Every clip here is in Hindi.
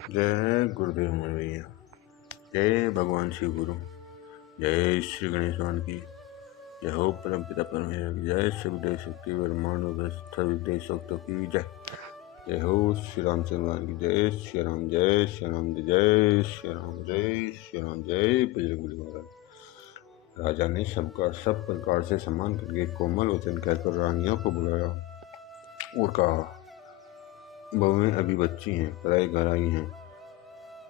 जय गुरुदेव भैया। जय भगवान शिव गुरु। जय श्री गणेश भगवान की जय हो। परम पिता परमेश्वर की जय। सविदय शक्ति ब्रह्मांड विदय शक्तों की जय। जय हो श्री रामचंद्र भगवान की जय। श्री राम जय श्री राम जय श्री राम जय श्री राम जय बजरंगबली महाराज। राजा ने सबका सब प्रकार से सम्मान करके कोमल वचन कहकर रानियों को बुलाया और कहा, बहुएं अभी बच्ची हैं, पराए घर आई हैं।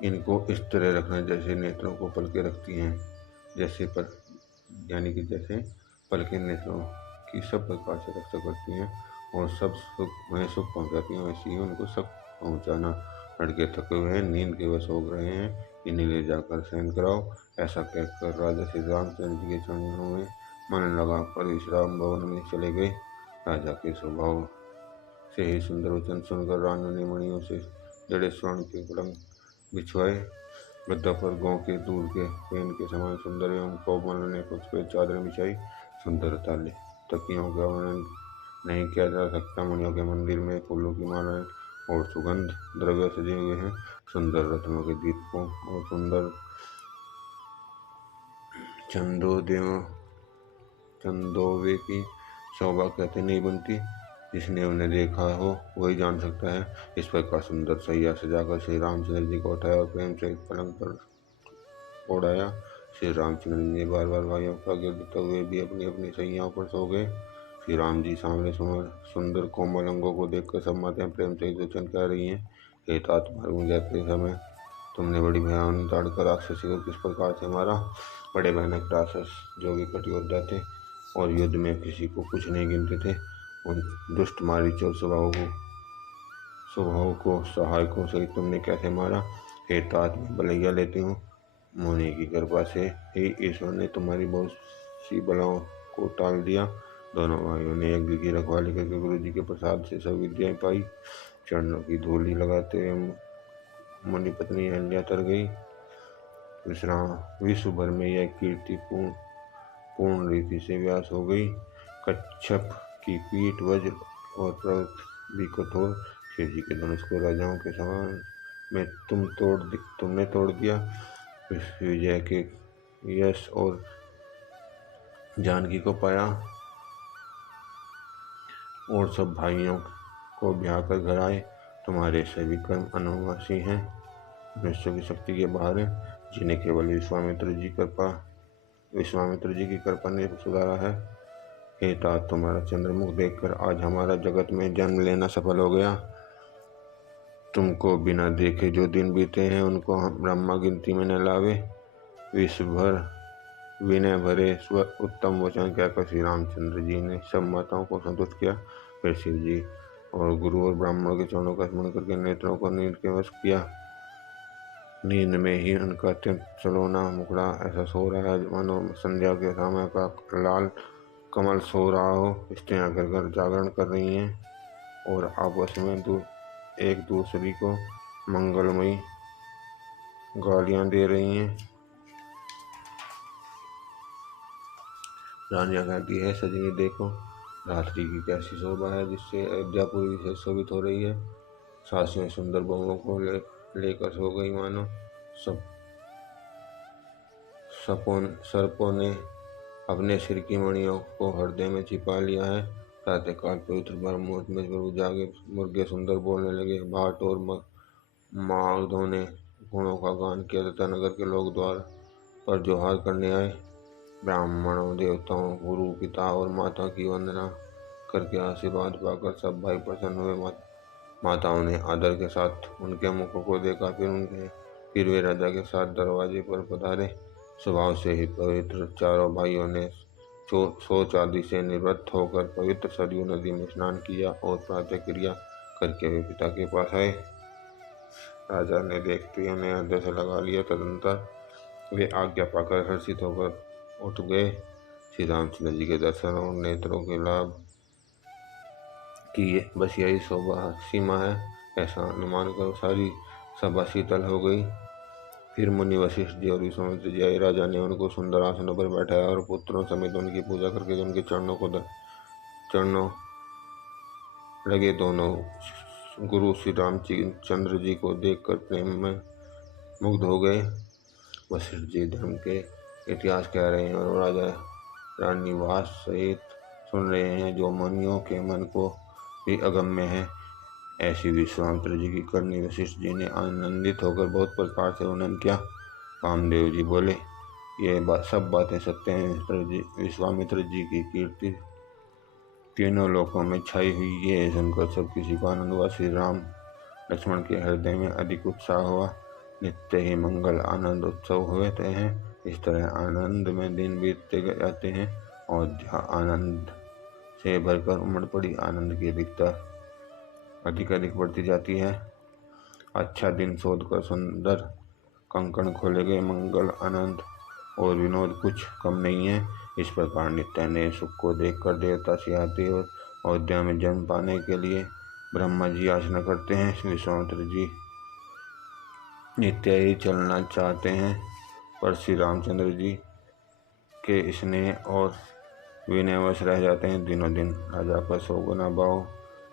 इनको इस तरह रखना जैसे नेत्रों को पलके रखती हैं, जैसे पलके नेत्रों की सब प्रकार से रक्षा करती हैं और सब सुख पहुंचाती हैं, वैसे ही उनको सुख पहुंचाना। लड़के थके हुए हैं, नींद के वश हो गए हैं, इन्हें ले जाकर शयन कराओ। ऐसा कहकर राजा श्री रामचंद्र जी के चरणों में मन लगाकर विश्राम भवन में चले गए। राजा के स्वभाव से ही सुंदर वचन सुनकर रानी ने मणियों से जड़े स्वर्ण के पलंग बिछवाए। गद्दा पर गांव के दूर के पेन के समान सुंदर एवं कोमल ने कुछ पे चादरें बिछाई। सुंदर ताले तकियों का वर्णन नहीं किया जा सकता। मणियों के मंदिर में फूलों की मालाएं और सुगंध द्रव्य सजे हुए हैं। सुंदर रत्नों के दीपकों और सुंदर चंदोवे की शोभा कहते नहीं बनती। जिसने उन्हें देखा हो वही जान सकता है। इस प्रकार सुंदर सैया सजाकर श्री रामचंद्र जी को उठाया और प्रेम से पलंग पर ओढ़ाया। श्री रामचंद्र जी ने बार बार भाइयों का आज्ञा देते हुए भी अपनी अपनी सैयाओं पर सो गए। श्री राम जी सामने सुंदर कोमल अंगों को देखकर सब माताएं प्रेम से वचन कह रही हैं, हे तात मार्ग में जाते समय तुमने बड़ी भयावनी ताड़कर राक्षसी को किस प्रकार से मारा। बड़े भयानक राक्षस जो कि कट योद्धा थे और युद्ध में किसी को कुछ नहीं गिनते थे, उन दुष्ट मारीच और स्वभाव को सहायकों सहित तुमने कैसे मारा। हे तात मैं बलैया लेती हूँ। मुनि की कृपा से ही ईश्वर ने तुम्हारी बहुत सी बलाओं को टाल दिया। दोनों भाइयों ने यज्ञ की रखवाली करके गुरु जी के प्रसाद से सब विद्याएं पाई। चरणों की धूली लगाते मुनि पत्नी अहल्या तर गई। विश्व भर में यह कीर्ति पूर्ण रीति से व्यास हो गई। कच्छप की पीठ वज्र और पर्वत भी कठोर। शिव जी के धनुष को राजाओं के समान में तुमने तोड़ दिया। विजय के यश और जानकी को पाया और सब भाइयों को ब्याह कर घर आए। तुम्हारे सभी कर्म अनुवासी हैं, मनुष्य की शक्ति के बाहर है, जिन्हें केवल विश्वामित्र जी की कृपा ने सुधारा है। हे तात तुम्हारा चंद्रमुख देखकर आज हमारा जगत में जन्म लेना सफल हो गया। तुमको बिना देखे जो दिन बीते हैं उनको ब्रह्मा गिनती में न लावे। विश्व भर विनय भरे उत्तम वचन कहकर श्री रामचंद्र जी ने सब माताओं को संतुष्ट किया। फिर शिव जी और गुरु और ब्राह्मणों के चरणों का स्मरण करके नेत्रों को नींद के वश किया। नींद में ही उनका अत्यंत सलोना मुखड़ा ऐसा सो रहा है मानो संध्या के समय का लाल कमल सो रहा हो। स्त्रियां घर घर जागरण कर रही हैं और आपस में एक दूसरी को मंगलमयी गालियां दे रही हैं। रानिया कहती है, सजनी देखो रात्रि की कैसी शोभा है जिससे अयोध्यापुरी से शोभित हो रही है। सासुएं सुंदर बहुओं को लेकर सो गई मानो सर्पों ने अपने सिर की मणियों को हृदय में छिपा लिया है। प्रातःकाल पवित्र ब्रह्म मुहूर्त में प्रभु जागे, मुर्गे सुंदर बोलने लगे, भाट और मागधों ने गुणों का गान किया तथा नगर के लोग द्वार पर जोहार करने आए। ब्राह्मणों, देवताओं, गुरु, पिता और माता की वंदना करके आशीर्वाद पाकर सब भाई प्रसन्न हुए। माताओं ने आदर के साथ उनके मुखों को देखा। फिर वे राजा के साथ दरवाजे पर पधारे। स्वभाव से ही पवित्र चारों भाइयों ने शौच आदि से निवृत्त होकर पवित्र सरयू नदी में स्नान किया और प्रातः क्रिया करके वे पिता के पास आए। राजा ने देखते ही उन्हें हृदय से लगा लिया। तदंतर वे आज्ञा पाकर हर्षित होकर उठ गए। श्री रामचंद्र जी के दर्शन और नेत्रों के लाभ की बस यही शोभा सीमा है, ऐसा अनुमान कर सारी सभा शीतल हो गई। फिर मुनि वशिष्ठ जी और विश्वामित्र जी आए। राजा ने उनको सुंदर आसनों पर बैठाया और पुत्रों समेत उनकी पूजा करके उनके चरणों लगे दोनों गुरु श्री रामचंद्र जी को देखकर प्रेम में मुग्ध हो गए। वशिष्ठ जी धर्म के इतिहास कह रहे हैं और राजा रानी वास सहित सुन रहे हैं, जो मुनियों के मन को भी अगम्य है। ऐसी विश्वामित्र जी की करनी वशिष्ठ जी ने आनंदित होकर बहुत प्रकार से वर्णन किया। कामदेव जी बोले, ये सब बातें सत्य हैं। विश्वामित्र जी की कीर्ति तीनों लोकों में छाई हुई है। सुनकर सब किसी को आनंद हुआ। श्री राम लक्ष्मण के हृदय में अधिक उत्साह हुआ। नित्य ही मंगल आनंद उत्सव होते हैं। इस तरह आनंद में दिन बीतते जाते हैं और आनंद से भरकर उमड़ पड़ी। आनंद की अधिकता अधिक अधिक बढ़ती जाती है। अच्छा दिन शोध कर सुंदर कंकण खोले गए। मंगल आनंद और विनोद कुछ कम नहीं है। इस प्रकार नित्य ने सुख को देखकर देवता सियाते और अयोध्या में जन्म पाने के लिए ब्रह्मा जी याचना करते हैं। विश्वामित्र जी नित्य ही चलना चाहते हैं, पर श्री रामचंद्र जी के स्नेह और विनयवश रह जाते हैं। दिनों दिन राजा का सौगुना भाव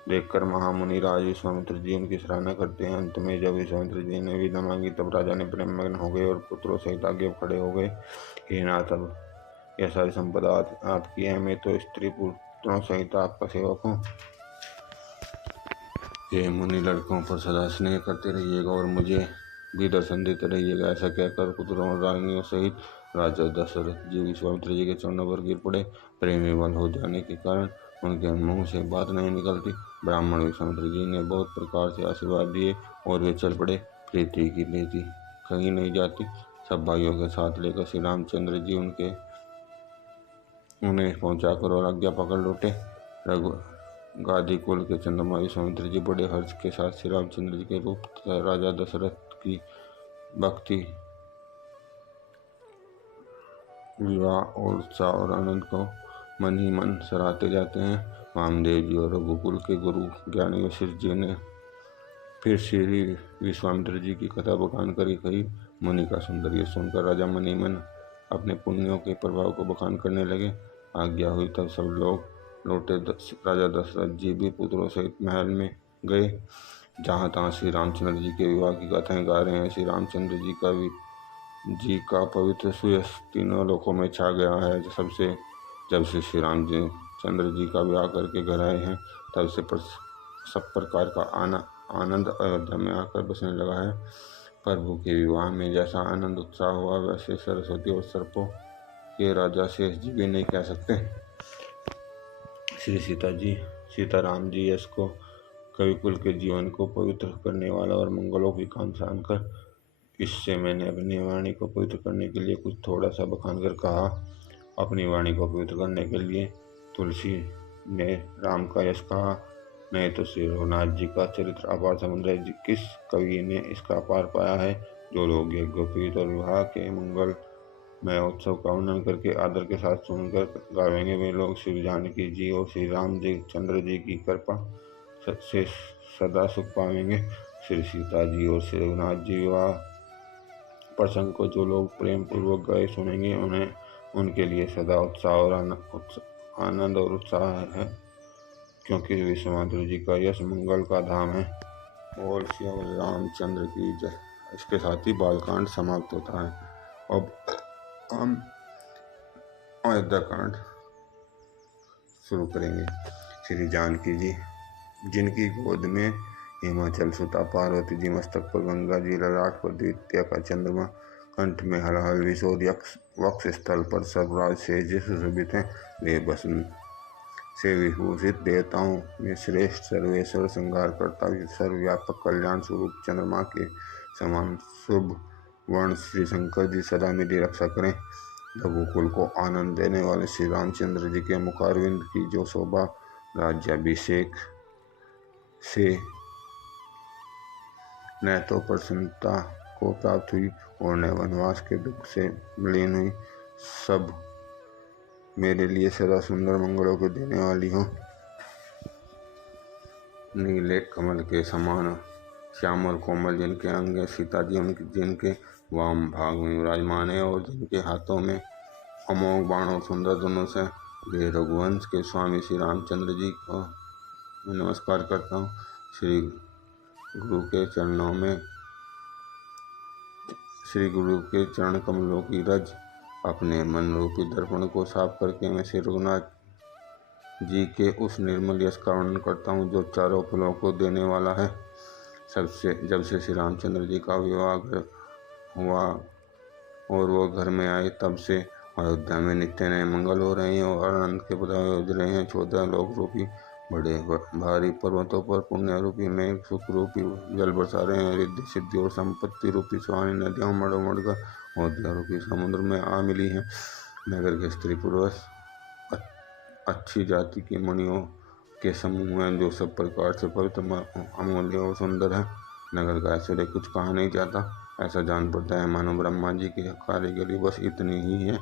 देखकर महामुनि राज विश्वामित्र जी उनकी सराहना करते हैं। अंत में जब विश्वामित्र जी ने विदा मांगी तब राजा ने प्रेम मग्न हो गए और पुत्रों सहित आगे खड़े हो गए। हे नाथ, अब यह सारी संपदा आपकी है, मैं तो स्त्री पुत्रों सहित आपका सेवक हूँ। ये मुनि लड़कों पर सदा स्नेह करते रहिएगा और मुझे भी दर्शन देते रहिएगा। ऐसा कहकर पुत्रों और रानियों सहित राजा दशरथ जी विश्वामित्र जी के चरणों पर गिर पड़े। प्रेम विवल हो जाने के कारण उनके मुंह से बात नहीं निकलती। ब्राह्मण विश्वामित्र जी ने बहुत प्रकार से आशीर्वाद दिए और वे चल पड़े। प्रीति की नीति कहीं नहीं जाती। सब भाइयों के साथ लेकर श्री रामचंद्र जी उन्हें पहुंचाकर और आज्ञा पकड़ लौटे। गादी कुल के चंद्रमा विश्वामित्र जी बड़े हर्ष के साथ श्री रामचंद्र जी के रूप तथा राजा दशरथ की भक्ति, विवाह और उत्साह और आनंद को मन ही मन सराहते जाते हैं। वामदेव जी और रघुकुल के गुरु ज्ञानी वशिष्ठ जी ने फिर श्री विश्वामित्र जी की कथा बखान करी कही। मुनि का सुंदर सुनकर राजा मन ही मन अपने पुण्यों के प्रभाव को बखान करने लगे। आज्ञा हुई तब सब लोग लौटे। राजा दशरथ जी भी पुत्रों सहित महल में गए। जहाँ तहाँ श्री रामचंद्र जी के विवाह की गाथाएं गा रहे हैं। श्री रामचंद्र जी का पवित्र सुयश तीनों लोकों में छा गया है। जब से श्री रामचंद्र जी का विवाह करके घर आए हैं, तब से सब प्रकार का आनंद अयोध्या में आकर बसने लगा है। प्रभु के विवाह में जैसा आनंद उत्साह हुआ, वैसे सरस्वती और सर्पों के राजा शेष जी भी नहीं कह सकते। श्री सीताराम जी यश को, कविकुल के जीवन को पवित्र करने वाला और मंगलों की कांक्षा कर, इससे मैंने अपनी वाणी को पवित्र करने के लिए कुछ थोड़ा सा बखान कर कहा। अपनी वाणी को पवित्र करने के लिए तुलसी ने राम का यश कहा, नहीं तो श्री रघुनाथ जी का चरित्र अपार समुद्र है। किस कवि ने इसका पार पाया है? जो लोग यज्ञोपवीत और विवाह के मंगल में उत्सव का वर्णन करके आदर के साथ सुनकर गावेंगे, वे लोग श्री जानकी जी और श्री राम जी चंद्र जी की कृपा से सदा सुख पाएंगे। श्री सीता जी और श्री रघुनाथ जी विवाह प्रसंग को जो लोग प्रेम पूर्वक गाए सुनेंगे, उन्हें उनके लिए सदा उत्साह और आनंद और उत्साह है, क्योंकि विश्वामित्र जी का यश मंगल का धाम है। और श्री रामचंद्र की जय। इसके साथ ही बालकांड समाप्त होता है। अब हम अयोध्या कांड शुरू करेंगे। श्री जानकी जी, जिनकी गोद में हिमाचल सुता, पार्वती जी मस्तक पर गंगा जी, ललाट पर द्वितीय का चंद्रमा, कंठ में हलहल विशोद, वक्ष स्थल पर सर्वराज से जिस सुशोभित हैं, वे भस्म से विभूषित देवताओं में श्रेष्ठ सर्वेश्वर, संहार करता, सर्वव्यापक, कल्याण स्वरूप चंद्रमा के समान शुभ वर्ण श्री शंकर जी सदा मेरी रक्षा करें। रघुकुल को आनंद देने वाले श्री रामचंद्र जी के मुखारविंद की जो शोभा राज्याभिषेक से न तो प्रसन्नता को प्राप्त हुई और न वनवास के दुख से मलिन हुई, सब मेरे लिए सदा सुंदर मंगलों को देने वाली हो। नीले कमल के समान श्याम और कोमल जिनके अंग सीता जी जिनके वाम भाग में विराजमान है और जिनके हाथों में अमोघ बाण और सुंदर धनुष है, वे रघुवंश के स्वामी श्री रामचंद्र जी को नमस्कार करता हूँ। श्री गुरु के चरणों में श्री गुरु के चरण कमलों की रज अपने मन रूपी दर्पण को साफ करके मैं श्री रघुनाथ जी के उस निर्मल यश का वर्णन करता हूँ जो चारों फलों को देने वाला है। जब से श्री रामचंद्र जी का विवाह हुआ और वो घर में आए, तब से अयोध्या में नित्य नए मंगल हो रहे हैं और आनंद के बधाई हो रहे हैं। 14 लोक रूपी बड़े भारी पर्वतों पर पुण्य रूपी में सुख रूपी जल बरसा रहे हैं। रिद्धि सिद्धि और संपत्ति रूपी सुहानी नदियाँ मड़ कर अयोध्या रूपी समुद्र में आ मिली हैं। नगर के स्त्री पुरुष अच्छी जाति की मणियों के समूह हैं जो सब प्रकार से पवित्र, अमूल्य और सुंदर है। नगर का ऐश्वर्य कुछ कहा नहीं जाता। ऐसा जान पड़ता है मानो ब्रह्मा जी की कारीगरी बस इतनी ही है।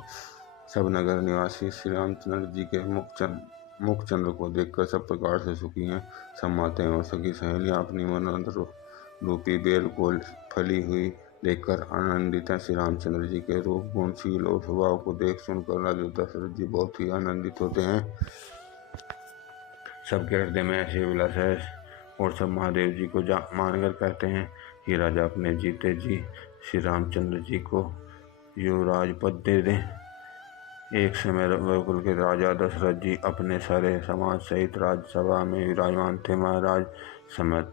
सब नगर निवासी श्री रामचंद्र जी के मुखचंद्र को देखकर सब प्रकार से सुखी हैं। सब माताएं और सखी सहेलियां अपनी मनोरंजन रूपी बेल को फली हुई देखकर आनंदित हैं। श्री रामचंद्र जी के रूप, गुणशील और स्वभाव को देख सुनकर राजा दशरथ जी बहुत ही आनंदित होते हैं। सबके हृदय में ऐसी विलास है और सब महादेव जी को मानकर कहते हैं कि राजा अपने जीते जी श्री रामचंद्र जी को युवराज पद दे दें। एक समय रघुकुल के राजा दशरथ जी अपने सारे समाज सहित राज्यसभा में विराजमान थे। महाराज समेत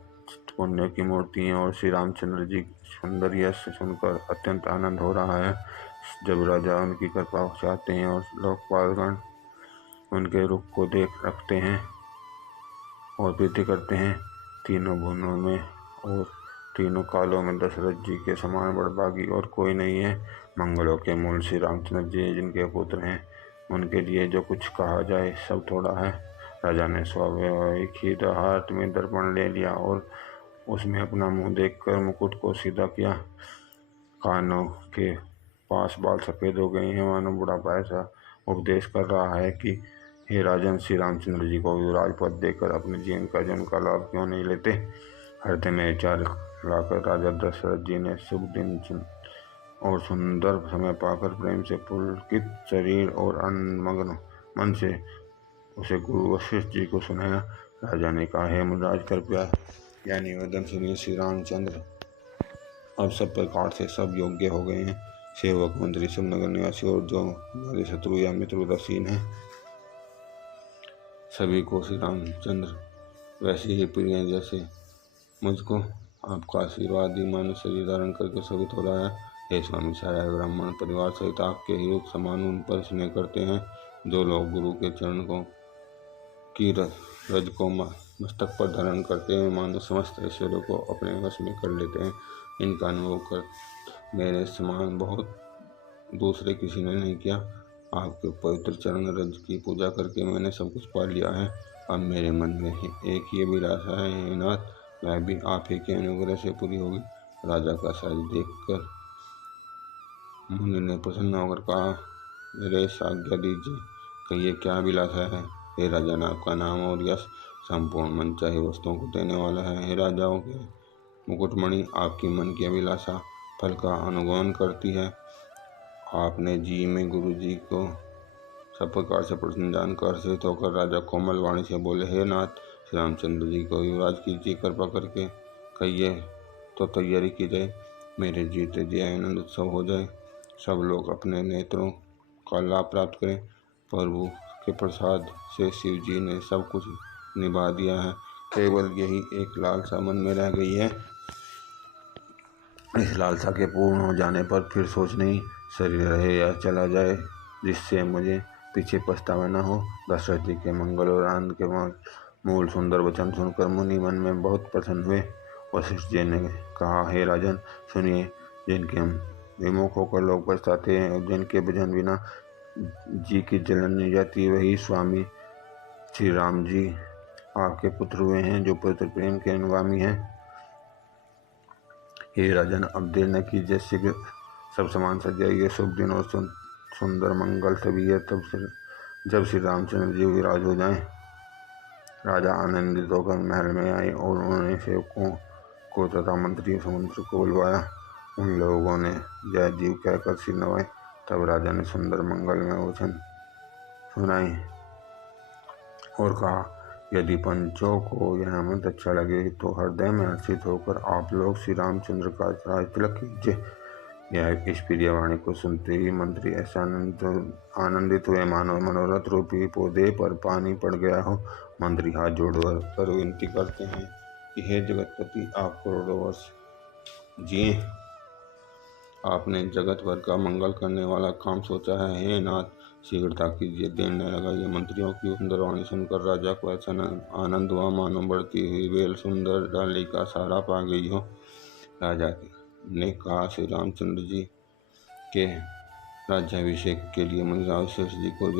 पुण्य की मूर्तियाँ और श्री रामचंद्र जी सुंदर यश सुनकर अत्यंत आनंद हो रहा है। जब राजा उनकी कृपा चाहते हैं और लोकपालगण उनके रुख को देख रखते हैं और प्रीति करते हैं। तीनों भुवनों में और तीनों कालों में दशरथ जी के समान बड़भागी और कोई नहीं है। मंगलों के मूल श्री रामचंद्र जी जिनके पुत्र हैं, उनके लिए जो कुछ कहा जाए सब थोड़ा है। राजा ने स्वाभाविक ही हाथ में दर्पण ले लिया और उसमें अपना मुंह देखकर मुकुट को सीधा किया। कानों के पास बाल सफ़ेद हो गए हैं, मानो बुढ़ापा ऐसा उपदेश कर रहा है कि हे राजन, श्री रामचंद्र जी को युवराज पद देकर अपने जीवन का जन्म का लाभ क्यों नहीं लेते। हृदय में विचार लाकर राजा दशरथ जी ने शुभ दिन और सुंदर समय पाकर प्रेम से पुलकित शरीर और अनमग्न मन से उसे गुरु वशिष्ठ जी को सुनाया। राजा ने कहा, हे मुराज, कृपया यह निवेदन सुनिए। श्री रामचंद्र अब सब प्रकार से सब योग्य हो गए हैं। सेवक, मंत्री, सब नगर निवासी और जो हमारे शत्रु या मित्र उदासीन हैं, सभी को श्री रामचंद्र वैसे ही प्रिय हैं जैसे मुझको। आपका आशीर्वाद ही मानव शरीर धारण करके शोभित हो रहा है। हे स्वामी, सारा ब्राह्मण परिवार सहित आपके ही समान उन पर स्नेह करते हैं। जो लोग गुरु के चरण को की रज को मस्तक पर धारण करते हैं, मानो समस्त ऐश्वर्य को अपने वश में कर लेते हैं। इनका अनुभव कर मेरे समान बहुत दूसरे किसी ने नहीं किया। आपके पवित्र चरण रज की पूजा करके मैंने सब कुछ पा लिया है। अब मेरे मन में एक ही अभिलाषा है, हे नाथ, वह भी आप ही के अनुग्रह से पूरी होगी। राजा का साज देखकर मुनि ने प्रसन्न होकर कहा, मेरे आज्ञा दीजिए, कहिए क्या अभिलाषा है। हे राजन, आपका नाम और यश संपूर्ण मनचाही वस्तुओं को देने वाला है। हे राजाओं के मुकुटमणि, आपकी मन की अभिलाषा फल का अनुगमन करती है। आपने जी में गुरु जी को सब प्रकार से प्रसन्न जानकर हर्षित होकर राजा कोमल वाणी से बोले, हे नाथ, श्री रामचंद्र जी को युवराज कीजिए, कृपा करके कहिए तो तैयारी की जाए। मेरे जीते जी आनंद उत्सव हो जाए, सब लोग अपने नेत्रों का लाभ प्राप्त करें। प्रभु के प्रसाद से शिव जी ने सब कुछ निभा दिया है, केवल यही एक लालसा मन में रह गई है। इस लालसा के पूर्ण हो जाने पर फिर सोच नहीं, शरीर रहे या चला जाए, जिससे मुझे पीछे पछतावा न हो। दशरथ जी के मंगल और आनंद के मूल सुंदर वचन सुनकर मुनि मन में बहुत प्रसन्न हुए। वशिष्ठ जी ने कहा, हे राजन, सुनिए, जिनके हम विमुख होकर लोग पछताते हैं और जिनके भजन बिना जी की जलन नहीं जाती, वही स्वामी श्री राम जी आपके पुत्र हुए हैं, जो पवित्र प्रेम के अनुगामी हैं। हे राजन, अब देर न कीजिए, शीघ्र सब सामान सज जाइए। शुभ दिन और सुंदर मंगल तभी है जब श्री रामचंद्र जी विराज हो जाएं। राजा आनंदित होकर महल में आए और उन्होंने सेवकों को तथा मंत्री समुद्र को बुलवाया। उन लोगों ने जय जीव कहकर सिर नवाए। तब राजा ने सुंदर मंगल में वचन सुनाए और कहा, यदि पंचों को यह मंत्र अच्छा लगे तो हृदय में हर्षित होकर आप लोग श्री रामचंद्र का राज तिलक कीजिए। यह इस प्रिय वाणी को सुनते ही मंत्री ऐसा आनंदित हुए मानो मनोरथ रूपी पौधे पर पानी पड़ गया हो। मंत्री हाथ जोड़कर विनती करते हैं कि हे जगतपति, आप करोड़ों वर्ष जिए। आपने जगत भर का मंगल करने वाला काम सोचा है। हे नाथ, शीघ्रता कीजिए, देर न लगाइए। मंत्रियों की सुंदर वाणी सुनकर राजा को ऐसा आनंद हुआ मानो बढ़ती हुई बेल सुंदर डाली का सहारा पा गई हो। राजा ने कहा, श्री रामचंद्र जी के राज्याभिषेक के लिए मुनिराज वशिष्ठ जी को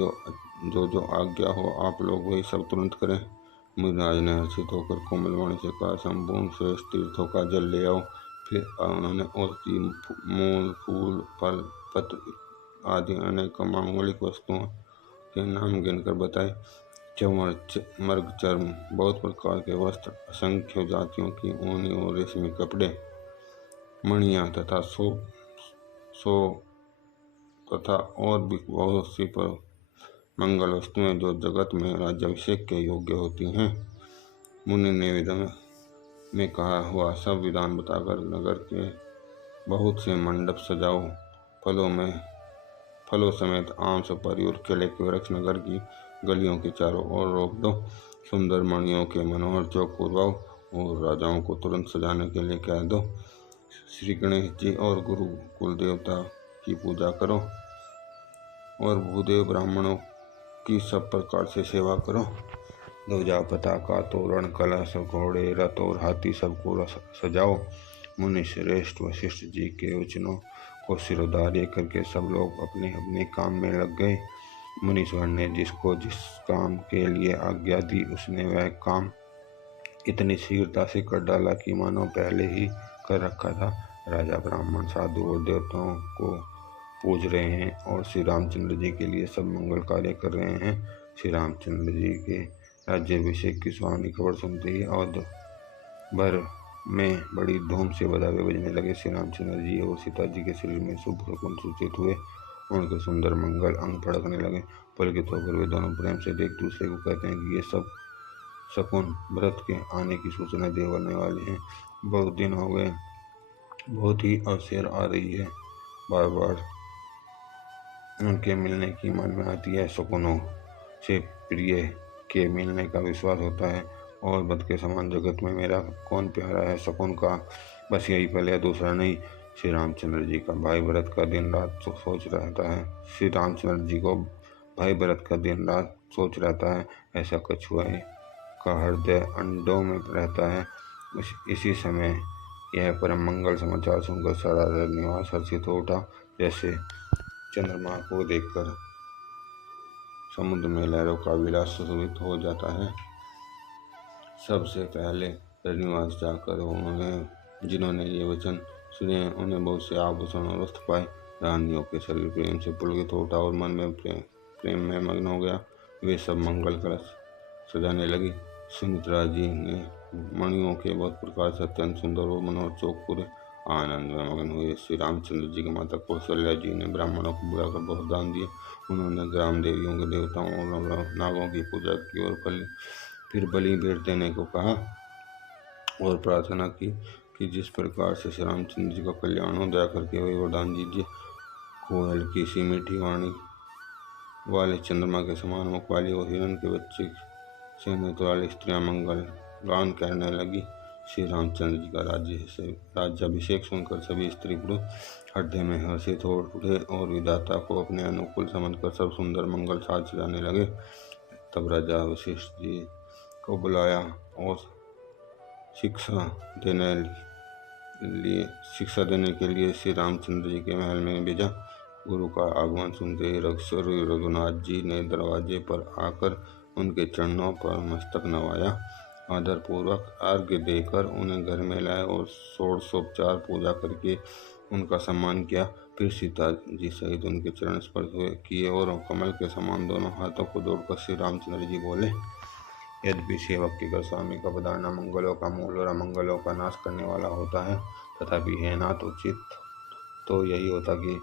जो आज्ञा हो आप लोग वही सब तुरंत करें। मुनिराज ने हर्षित होकर कोमल वाणी से कहा, संपूर्ण श्रेष्ठ तीर्थों का जल ले आओ। फिर उन्होंने औषधि, मूल, फूल, फल, पत्र आदि अनेक मांगलिक वस्तुओं के नाम गिनकर बताए। चंवर, मर्ग, चर्म, बहुत प्रकार के वस्त्र, असंख्य जातियों की ऊनी और रेशमी कपड़े, मणियां तथा तथा और भी बहुत सी पर मंगल वस्तुएं जो जगत में राज्याभिषेक के योग्य होती हैं। मुनि ने विधान में कहा हुआ सब विधान बताकर नगर के बहुत से मंडप सजाओ। फलों समेत आम, सुपारी और केले के वृक्ष नगर की गलियों के चारों ओर रोक दो। सुंदर मणियों के मनोहर चौक पुरवाओ और राजाओं को तुरंत सजाने के लिए कह दो। श्री गणेश जी और गुरु कुल देवता की पूजा करो और भूदेव ब्राह्मणों की सब प्रकार से सेवा करो। ध्वजा, पताका, तोरण, कलश, घोड़े, रथ और हाथी सबको सजाओ। मुनि श्रेष्ठ वशिष्ठ जी के वचनों को सिरोधार्य करके सब लोग अपने अपने काम में लग गए। मुनीश्वर ने जिसको जिस काम के लिए आज्ञा दी उसने वह काम इतनी शीघ्रता से कर डाला कि मानो पहले ही कर रखा था। राजा, ब्राह्मण, साधु और देवताओं को पूज रहे हैं और श्री रामचंद्र जी के लिए सब मंगल कार्य कर रहे हैं। श्री रामचंद्र जी के राज्याभिषेक की सुहानी खबर सुनते ही अवध भर में बड़ी धूम से बधावे बजने लगे। श्री रामचंद्र जी और सीता जी के शरीर में शुभ शकुन सूचित हुए। उनके सुंदर मंगल अंग फड़कने लगे। पुलकित होकर वे दोनों प्रेम से एक दूसरे को कहते हैं कि ये सब शकुन व्रत के आने की सूचना देने वाले हैं। बहुत दिन हो गए, बहुत ही अवसर आ रही है, बार बार उनके मिलने की मन में आती है। शकुनों से प्रिय के मिलने का विश्वास होता है और बद के समान जगत में मेरा कौन प्यारा है। शकुन का बस यही पल है, दूसरा नहीं। श्री रामचंद्र जी का भाई भरत का दिन रात सोच रहता है। श्री रामचंद्र जी को भाई भरत का दिन रात सोच रहता है। ऐसा कछुए का हृदय अंडों में रहता है। इसी समय यह परम मंगल समाचार सुनकर सारा निवास हर्षित हो उठा, जैसे चंद्रमा को देखकर समुद्र में लहरों का विलास सुशोभित हो जाता है। सबसे पहले निवास जाकर जिन्होंने ये वचन सुने उन्हें बहुत से आभूषण और वस्त्र पाए। रानियों के शरीर प्रेम से पुलकित हो उठा और मन में प्रेम में मग्न हो गया। वे सब मंगल कलश सजाने लगी। सुमित्रा जी ने मणियों के बहुत प्रकार से अत्यंत सुंदर और मनोहर चौक पूरे आनंद में मगन हुए। श्री रामचंद्र जी की माता कौशल्या जी ने ब्राह्मणों को बुलाकर बहुत दान दिए। उन्होंने ग्राम देवियों के देवताओं और नागों की पूजा की और फिर बलि भेंट देने को कहा और प्रार्थना की कि जिस प्रकार से श्री रामचंद्र जी का कल्याण हो, दया करके वही वरदान दीजिए। कोयल की सी मीठी वाणी वाले, चंद्रमा के समान मुख वाली और हिरण के बच्चे से नेत्र वाली स्त्रियां मंगल गान कहने लगी। श्री रामचंद्र जी का राज्याभिषेक सुनकर सभी स्त्री पुरुष हृदय में हर्षित हो उठे और विधाता को अपने अनुकूल समझकर सब सुंदर मंगल साज सजाने लगे। तब राजा वशिष्ठ जी को बुलाया और शिक्षा देने के लिए श्री रामचंद्र जी के महल में भेजा। गुरु का आगमन सुनते ही रघुनाथ जी ने दरवाजे पर आकर उनके चरणों पर मस्तक नवाया, आदर पूर्वक अर्घ्य देकर उन्हें घर में लाए और षोडशोपचार पूजा करके उनका सम्मान किया। फिर सीता जी सहित उनके चरण स्पर्श किए और कमल के समान दोनों हाथों को जोड़कर श्री रामचंद्र जी बोले, यद्यपि सेवक के घर स्वामी का पधारना मंगलों का मूल और अमंगलों का नाश करने वाला होता है, तथापि है नाथ उचित तो यही होता कि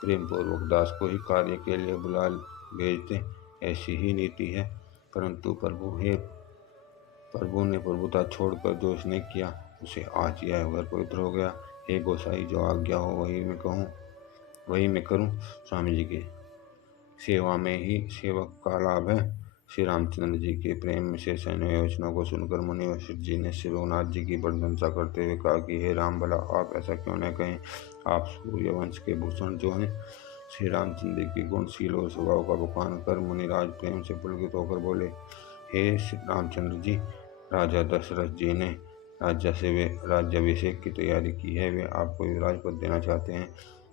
प्रेम पूर्वक दास को ही कार्य के लिए बुला भेजते, ऐसी ही नीति है। परंतु प्रभु, हे प्रभु ने प्रभुता छोड़कर जो उसने किया उसे आज यह घर पवित्र हो गया। हे गोसाई, जो आज्ञा हो वही मैं करूं। स्वामी जी की सेवा में ही सेवक का लाभ है। श्री रामचंद्र जी के प्रेम से योजना को सुनकर मुनि वशिष्ठ जी ने श्री रघुनाथ जी की प्रशंसा करते हुए कहा कि हे राम, भला आप ऐसा क्यों न कहें। आप सूर्य वंश के भूषण जो हैं। श्री रामचंद्र जी की गुणशील और स्वभाव का बखान कर मुनिराज प्रेम से पुलकित होकर बोले, हे श्री रामचंद्र जी, राजा दशरथ जी ने राज्याभिषेक की तैयारी की है। वे आपको युवराज पद देना चाहते हैं।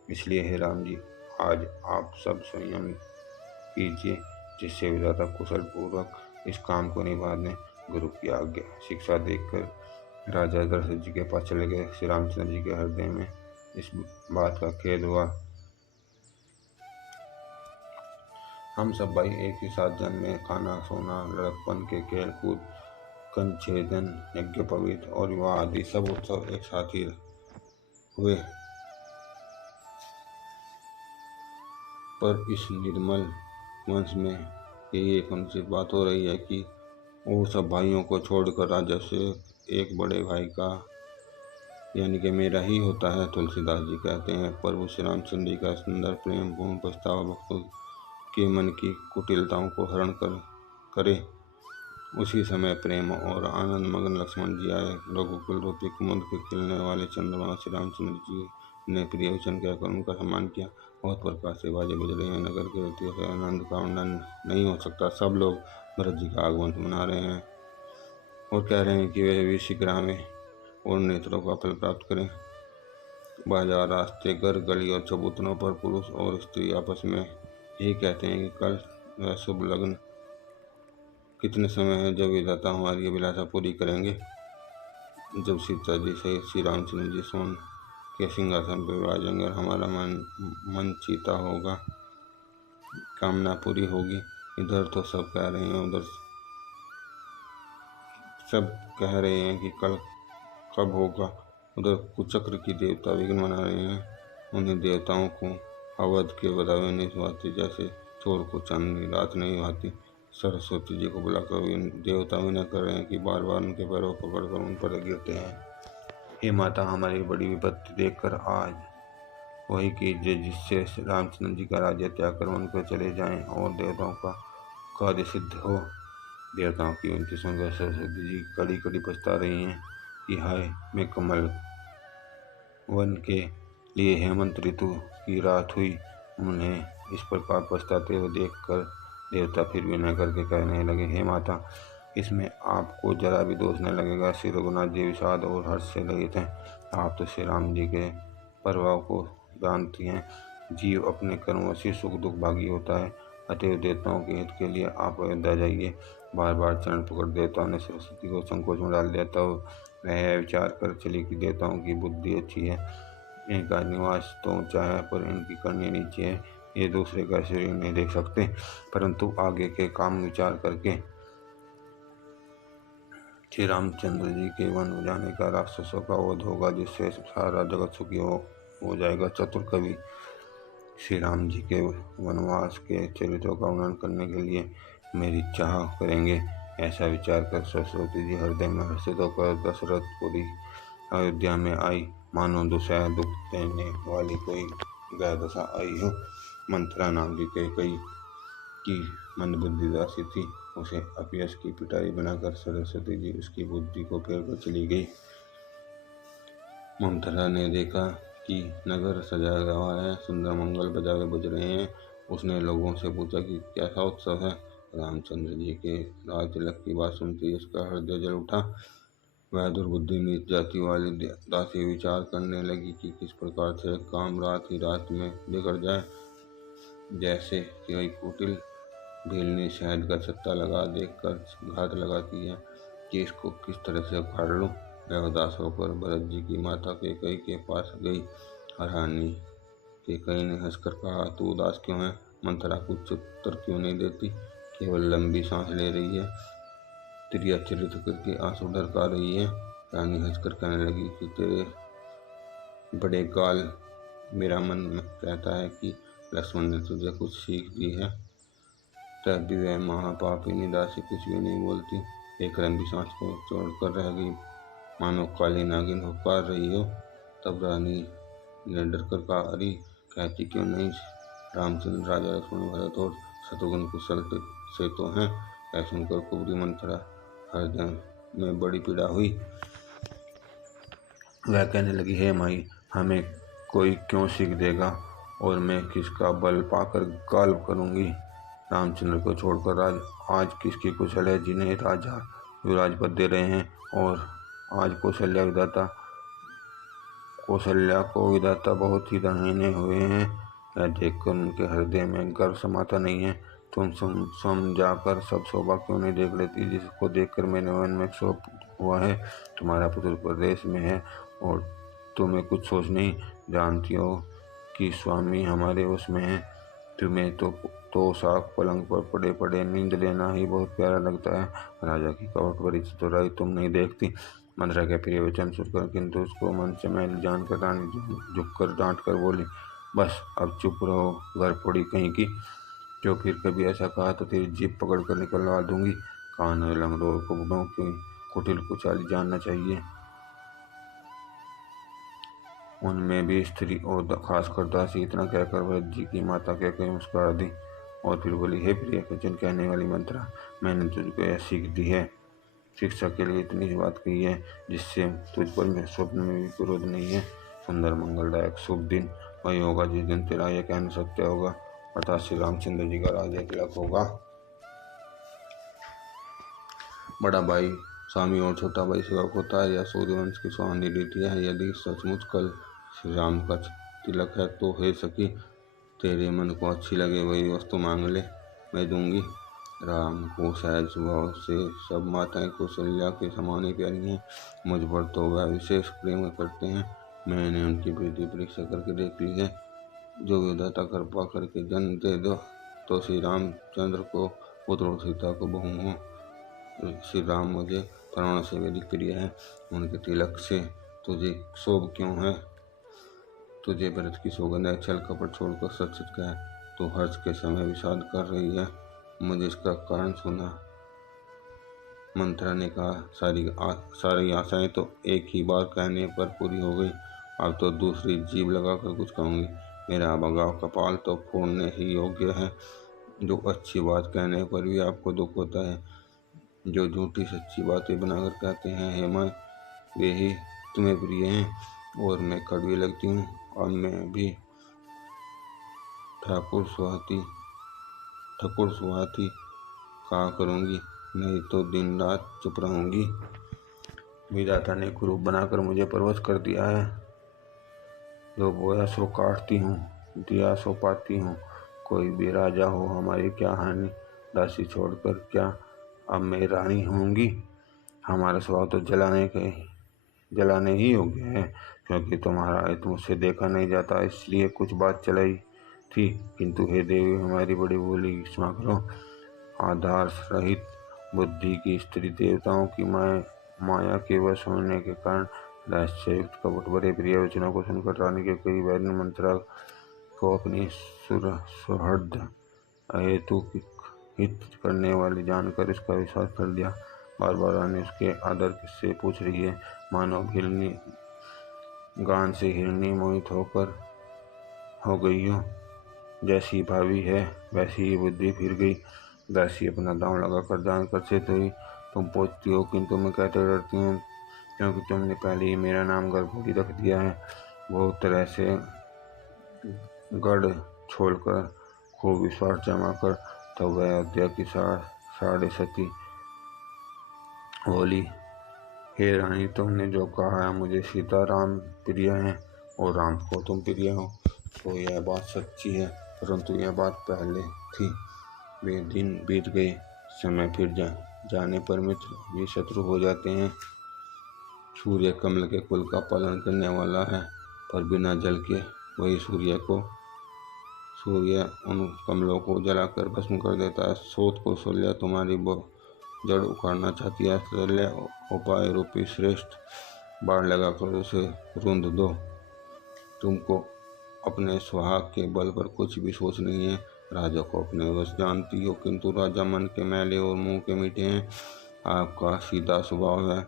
इसलिए हे राम जी, आज आप सब संयम कीजिए, जिससे विधाता कुशल पूर्वक इस काम को निभाने गुरु की आज्ञा शिक्षा देकर राजा दशरथ जी के पास चले गए। श्री रामचंद्र जी के हृदय में इस बात का खेद हुआ। हम सब भाई एक ही साथ जन्मे, खाना सोना, लड़कपन के खेल कूद, कंछेदन, यज्ञोपवीत और विवाह आदि सब उत्सव एक साथ ही हुए। पर इस निर्मल वंश में यही एक अनुचित बात हो रही है कि वो सब भाइयों को छोड़कर राजा से एक बड़े भाई का यानी कि मेरा ही होता है। तुलसीदास जी कहते हैं, प्रभु श्री रामचंद्र जी का सुंदर प्रेम पूर्ण प्रस्ताव भक्तों के मन की कुटिलताओं को हरण करे। उसी समय प्रेम और आनंद मगन लक्ष्मण जी आए। रघुकुल रूपी कुमुद के खिलने वाले चंद्रमा श्री रामचंद्र जी ने प्रिय वचन कहकर उनका सम्मान किया। बहुत प्रकार से बाजे बज रहे हैं। नगर के व्यक्तियों से आनंद का वर्णन नहीं हो सकता। सब लोग भरत जी का आगमन मना रहे हैं और कह रहे हैं कि वे भी शीघ्र आवे और नेत्रों का फल प्राप्त करें। बाजार, रास्ते, घर, गली और चबूतरों पर पुरुष और स्त्री आपस में यही कहते हैं कि कल वह शुभ लग्न कितने समय है जब विधाता हमारी अभिलाषा पूरी करेंगे। जब सीता जी सहित श्री रामचंद्र जी सोन के सिंहासन पर विराजेंगे और हमारा मन चीता होगा, कामना पूरी होगी। इधर तो सब कह रहे हैं, उधर सब कह रहे हैं कि कल कब होगा। उधर कुचक्र की देवता विघ्न बना रहे हैं। उन्हीं देवताओं को अवध के बतावे नहीं सुहाती, जैसे चोर को चांदनी रात नहीं भाती। सरस्वती जी को बुलाकर देवता विनय कर रहे हैं कि बार बार उनके पैरों को पकड़कर उन पर गिरते हैं। हे माता, हमारी बड़ी विपत्ति देखकर आज वही कीजिए जिससे रामचंद्र जी का राज्य त्याग कर वन पर चले जाएं और देवताओं का कार्य सिद्ध हो। देवताओं की विनती सुनकर सरस्वती जी कड़ी कड़ी पछता रही हैं कि हाय, मैं कमल वन के लिए हेमंत ऋतु की रात हुई। उन्हें इस प्रकार पछताते हुए देखकर देवता फिर विनय करके कहने लगे, हे माता, इसमें आपको जरा भी दोष न लगेगा। श्री रघुनाथ जी विषाद और हर्ष से लगित हैं। आप तो श्री राम जी के प्रभाव को जानती हैं। जीव अपने कर्मों से सुख दुख भागी होता है। अतएव देवताओं के हित के लिए आप अयोध्या जाइए। बार बार चरण पकड़ देवताओं ने सरस्वती को संकोच में डाल दिया। तब वह विचार कर चली कि देवताओं की बुद्धि अच्छी है। इनका निवास तो ऊंचा है पर इनकी करनी नीचे है। ये दूसरे का शरीर नहीं देख सकते, परंतु आगे के काम विचार करके श्री रामचंद्र जी के वन जाने का राक्षसों का वध होगा, जिससे सारा जगत सुखी हो जाएगा। चतुर कवि श्री राम जी के वनवास के चरित्रों का वर्णन करने के लिए मेरी चाह करेंगे। ऐसा विचार कर सरस्वती जी हृदय में हर्षित होकर दशरथपुरी अयोध्या में आई। मानो दुसह दुख देने वाली कोई गैर दशा आई हो। मंथरा नाम की कई की मंदबुद्धि दासी थी। उसे अपयश की पिटाई बनाकर सरस्वती जी उसकी बुद्धि को फेर कर चली गई। मंथरा ने देखा कि नगर सजाया हुआ है, सुंदर मंगल बजावे बज रहे हैं। उसने लोगों से पूछा कि कैसा उत्सव है। रामचंद्र जी के राज तिलक की बात सुनते ही उसका हृदय जल उठा। वह दुर्बुद्धि नीच जाति वाली दासी विचार करने लगी कि किस प्रकार से काम रात ही रात में बिगड़ जाए। जैसे कोई कुटिल भीलनी शहद का छत्ता लगा देखकर घात लगाती है कि इसको किस तरह से उखाड़ लूं। वह उदास होकर भरत जी की माता कैकेयी के पास गई। हरानी कैकेयी ने हंसकर कहा, तू उदास क्यों है? मंथरा कुछ उत्तर क्यों नहीं देती? केवल लंबी सांस ले रही है, त्रियाचरित करके आंसू ढरका रही है। रानी हंसकर कहने लगी कि तेरे बड़े गाल, मेरा मन कहता है कि लक्ष्मण ने तुझे कुछ सीख दी है। तब भी वह महापापिनी दासी कुछ भी नहीं बोलती। एक रंगी सांस को छोड़कर रह गई, मानो काली नागिन पुकार रही हो। तब रानी ने डरकर कहा, अरे कहती क्यों नहीं? रामचंद्र, राजा लक्ष्मण, भरत और शत्रुघ्न कुशल से तो हैं। यह सुनकर कुबरी मंथरा हृदय में बड़ी पीड़ा हुई। वह कहने लगी, हे माई, हमें कोई क्यों सीख देगा और मैं किसका बल पाकर गाल्ब करूंगी? रामचंद्र को छोड़कर आज किसकी कुशल है जिन्हें राजा युवराज पद दे रहे हैं, और आज कौशल्या को विधाता बहुत ही धन्य हुए हैं। यह देखकर उनके हृदय में गर्व समाता नहीं है। तुम समझाकर सब शोभा क्यों नहीं देख लेती, जिसको देखकर मेरे मन में क्षोभ हुआ है? तुम्हारा पुत्र प्रदेश में है और तुम्हें कुछ सोच नहीं। जानती हो कि स्वामी हमारे उसमें है। तुम्हें तो साख पलंग पर पड़े पड़े नींद लेना ही बहुत प्यारा लगता है। राजा की कपट भरी चतुराई तुम नहीं देखती। मंथरा के प्रिय वचन सुनकर किंतु उसको मन से मैल जानकर रानी झुककर डांट कर बोली, बस अब चुप रहो, घर पड़ी कहीं की। जो फिर कभी ऐसा कहा तो तेरी जीभ पकड़ कर निकलवा दूंगी। कान और लंगड़ों को बुढ़ों की कुटिल कुचाली जानना चाहिए। उनमें भी स्त्री और खासकर दासी। इतना कहकर भरत जी की माता कहकर मुस्कुरा दी और फिर बोली, हे प्रिय वचन कहने वाली मंत्रा, मैंने तुझको यह सीख दी है, शिक्षा के लिए इतनी ही बात कही है जिससे तुझ पर मेरे स्वप्न में भी क्रोध नहीं है। सुंदर मंगलदायक शुभ दिन वही होगा जिस दिन तेरा यह कहना सत्य होगा, अर्थात श्री रामचंद्र जी का राज्य तिलक होगा। बड़ा भाई स्वामी और छोटा भाई सेवक होता है। यह सूर्यवंश की सुहानी रीति है। यदि सचमुच कल श्री राम का तिलक है तो हे सखी, तेरे मन को अच्छी लगे वही वस्तु मांग ले, मैं दूंगी। राम को सहज स्वभाव से सब माताएं कौशल्या के समान ही प्यारी हैं। मुझ पर तो वह विशेष प्रेम करते हैं। मैंने उनकी वृद्धि परीक्षा करके देख ली है। जो विधाता कृपा करके जन्म दे दो तो श्री रामचंद्र को पुत्र और सीता को बहू हो। श्री राम मुझे प्राणों से भी अधिक प्रिय है। उनके तिलक से तुझे शोभ क्यों है? तुझे भरत की सौगंध है। छल कपट छोड़कर सच सच कह, तू हर्ष के समय विषाद कर रही है, मुझे इसका कारण सुना। मंथरा ने कहा, सारी आशाएं तो एक ही बार कहने पर पूरी हो गई, अब तो दूसरी जीभ लगाकर कुछ कहूंगी। मेरा भगाव कपाल तो फोड़ने ही योग्य है। जो अच्छी बात कहने पर भी आपको दुख होता है, जो झूठी सच्ची बातें बनाकर कहते हैं हेमा, वे ही तुम्हें प्रिय हैं और मैं कड़वी लगती हूँ। अब मैं भी ठाकुर सुहाती कहा करूँगी, नहीं तो दिन रात चुप रहूँगी। विधाता ने कुरूप बनाकर मुझे परवश कर दिया है। जो बोया सो काटती हूँ, दिया सो पाती हूँ। कोई भी राजा हो हमारी क्या हानि, दासी छोड़कर क्या अब मैं रानी होंगी? हमारा स्वभाव तो जलाने ही योग्य है, क्योंकि तुम्हारा हित मुझसे देखा नहीं जाता, इसलिए कुछ बात चलाई थी। किंतु हे देवी, हमारी बड़ी भूली क्षमा करो। आधार रहित बुद्धि की स्त्री देवताओं की माया के वश होने के कारण रहस्ययुक्त कपट भरे प्रिय वचनों को सुनकर रानी के कई वैरिण मंत्रा को अपनी सुहृद अहेतु हित करने वाली जानकर इसका विश्वास कर दिया। बार बार रानी उसके आदर से पूछ रही है, मानो हिरनी गान से हिरनी मोहित हो गई हो। जैसी भावी है वैसी ही बुद्धि फिर गई। दासी अपना दांव लगाकर जानकर से तो ही तुम पूछती हो, किंतु मैं कहते डरती हूँ, क्योंकि तुमने पहले ही मेरा नाम गर्भवती रख दिया है। बहुत तरह से गढ़ छोड़कर खूब विश्वास जमा कर तब वह अयोध्या की साढ़े सती बोली, हे रानी, तुमने जो कहा है मुझे सीता राम प्रिय है और राम को तुम प्रिय हो, तो यह बात सच्ची है, परंतु यह बात पहले थी। वे दिन बीत गए, समय फिर जाने पर मित्र भी शत्रु हो जाते हैं। सूर्य कमल के कुल का पालन करने वाला है, पर बिना जल के वही सूर्य उन कमलों को जलाकर भस्म कर देता है। सोत कौशल्या तुम्हारी जड़ उखाड़ना चाहती है, शल्य उपाय रूपी श्रेष्ठ बाढ़ लगाकर उसे रूंध दो। तुमको अपने सुहाग के बल पर कुछ भी सोच नहीं है। राजा को अपने वश जानती हो, किंतु राजा मन के मैले और मुंह के मीठे हैं। आपका सीधा स्वभाव है।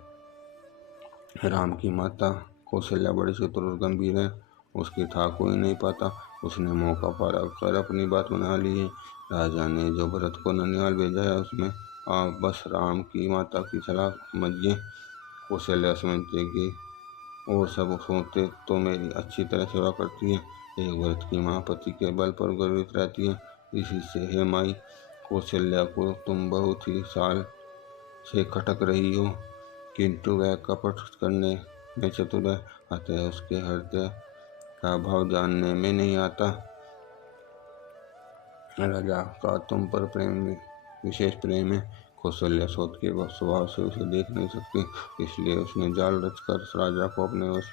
राम की माता कौशल्या बड़ी चतुर और गंभीर है, उसकी था कोई नहीं पाता। उसने मौका पा कर अपनी बात बना ली है। राजा ने जो भरत को ननिहाल भेजा है उसमें आप बस राम की माता की सलाह समझिए। कौशल्या समझते कि और सब सोचते तो मेरी अच्छी तरह सेवा करती है। एक भरत की माँ पति के बल पर गर्वित रहती है। इसी से हे माई कौशल्या को तुम बहुत ही साल से खटक रही हो, किंतु वह कपट करने में चतुर है, अतः उसके हृदय का भाव जानने में नहीं आता। राजा का तुम पर विशेष प्रेम है। कौशल्या सोच के स्वभाव से उसे देख नहीं सकती, इसलिए उसने जाल रचकर राजा को अपने वश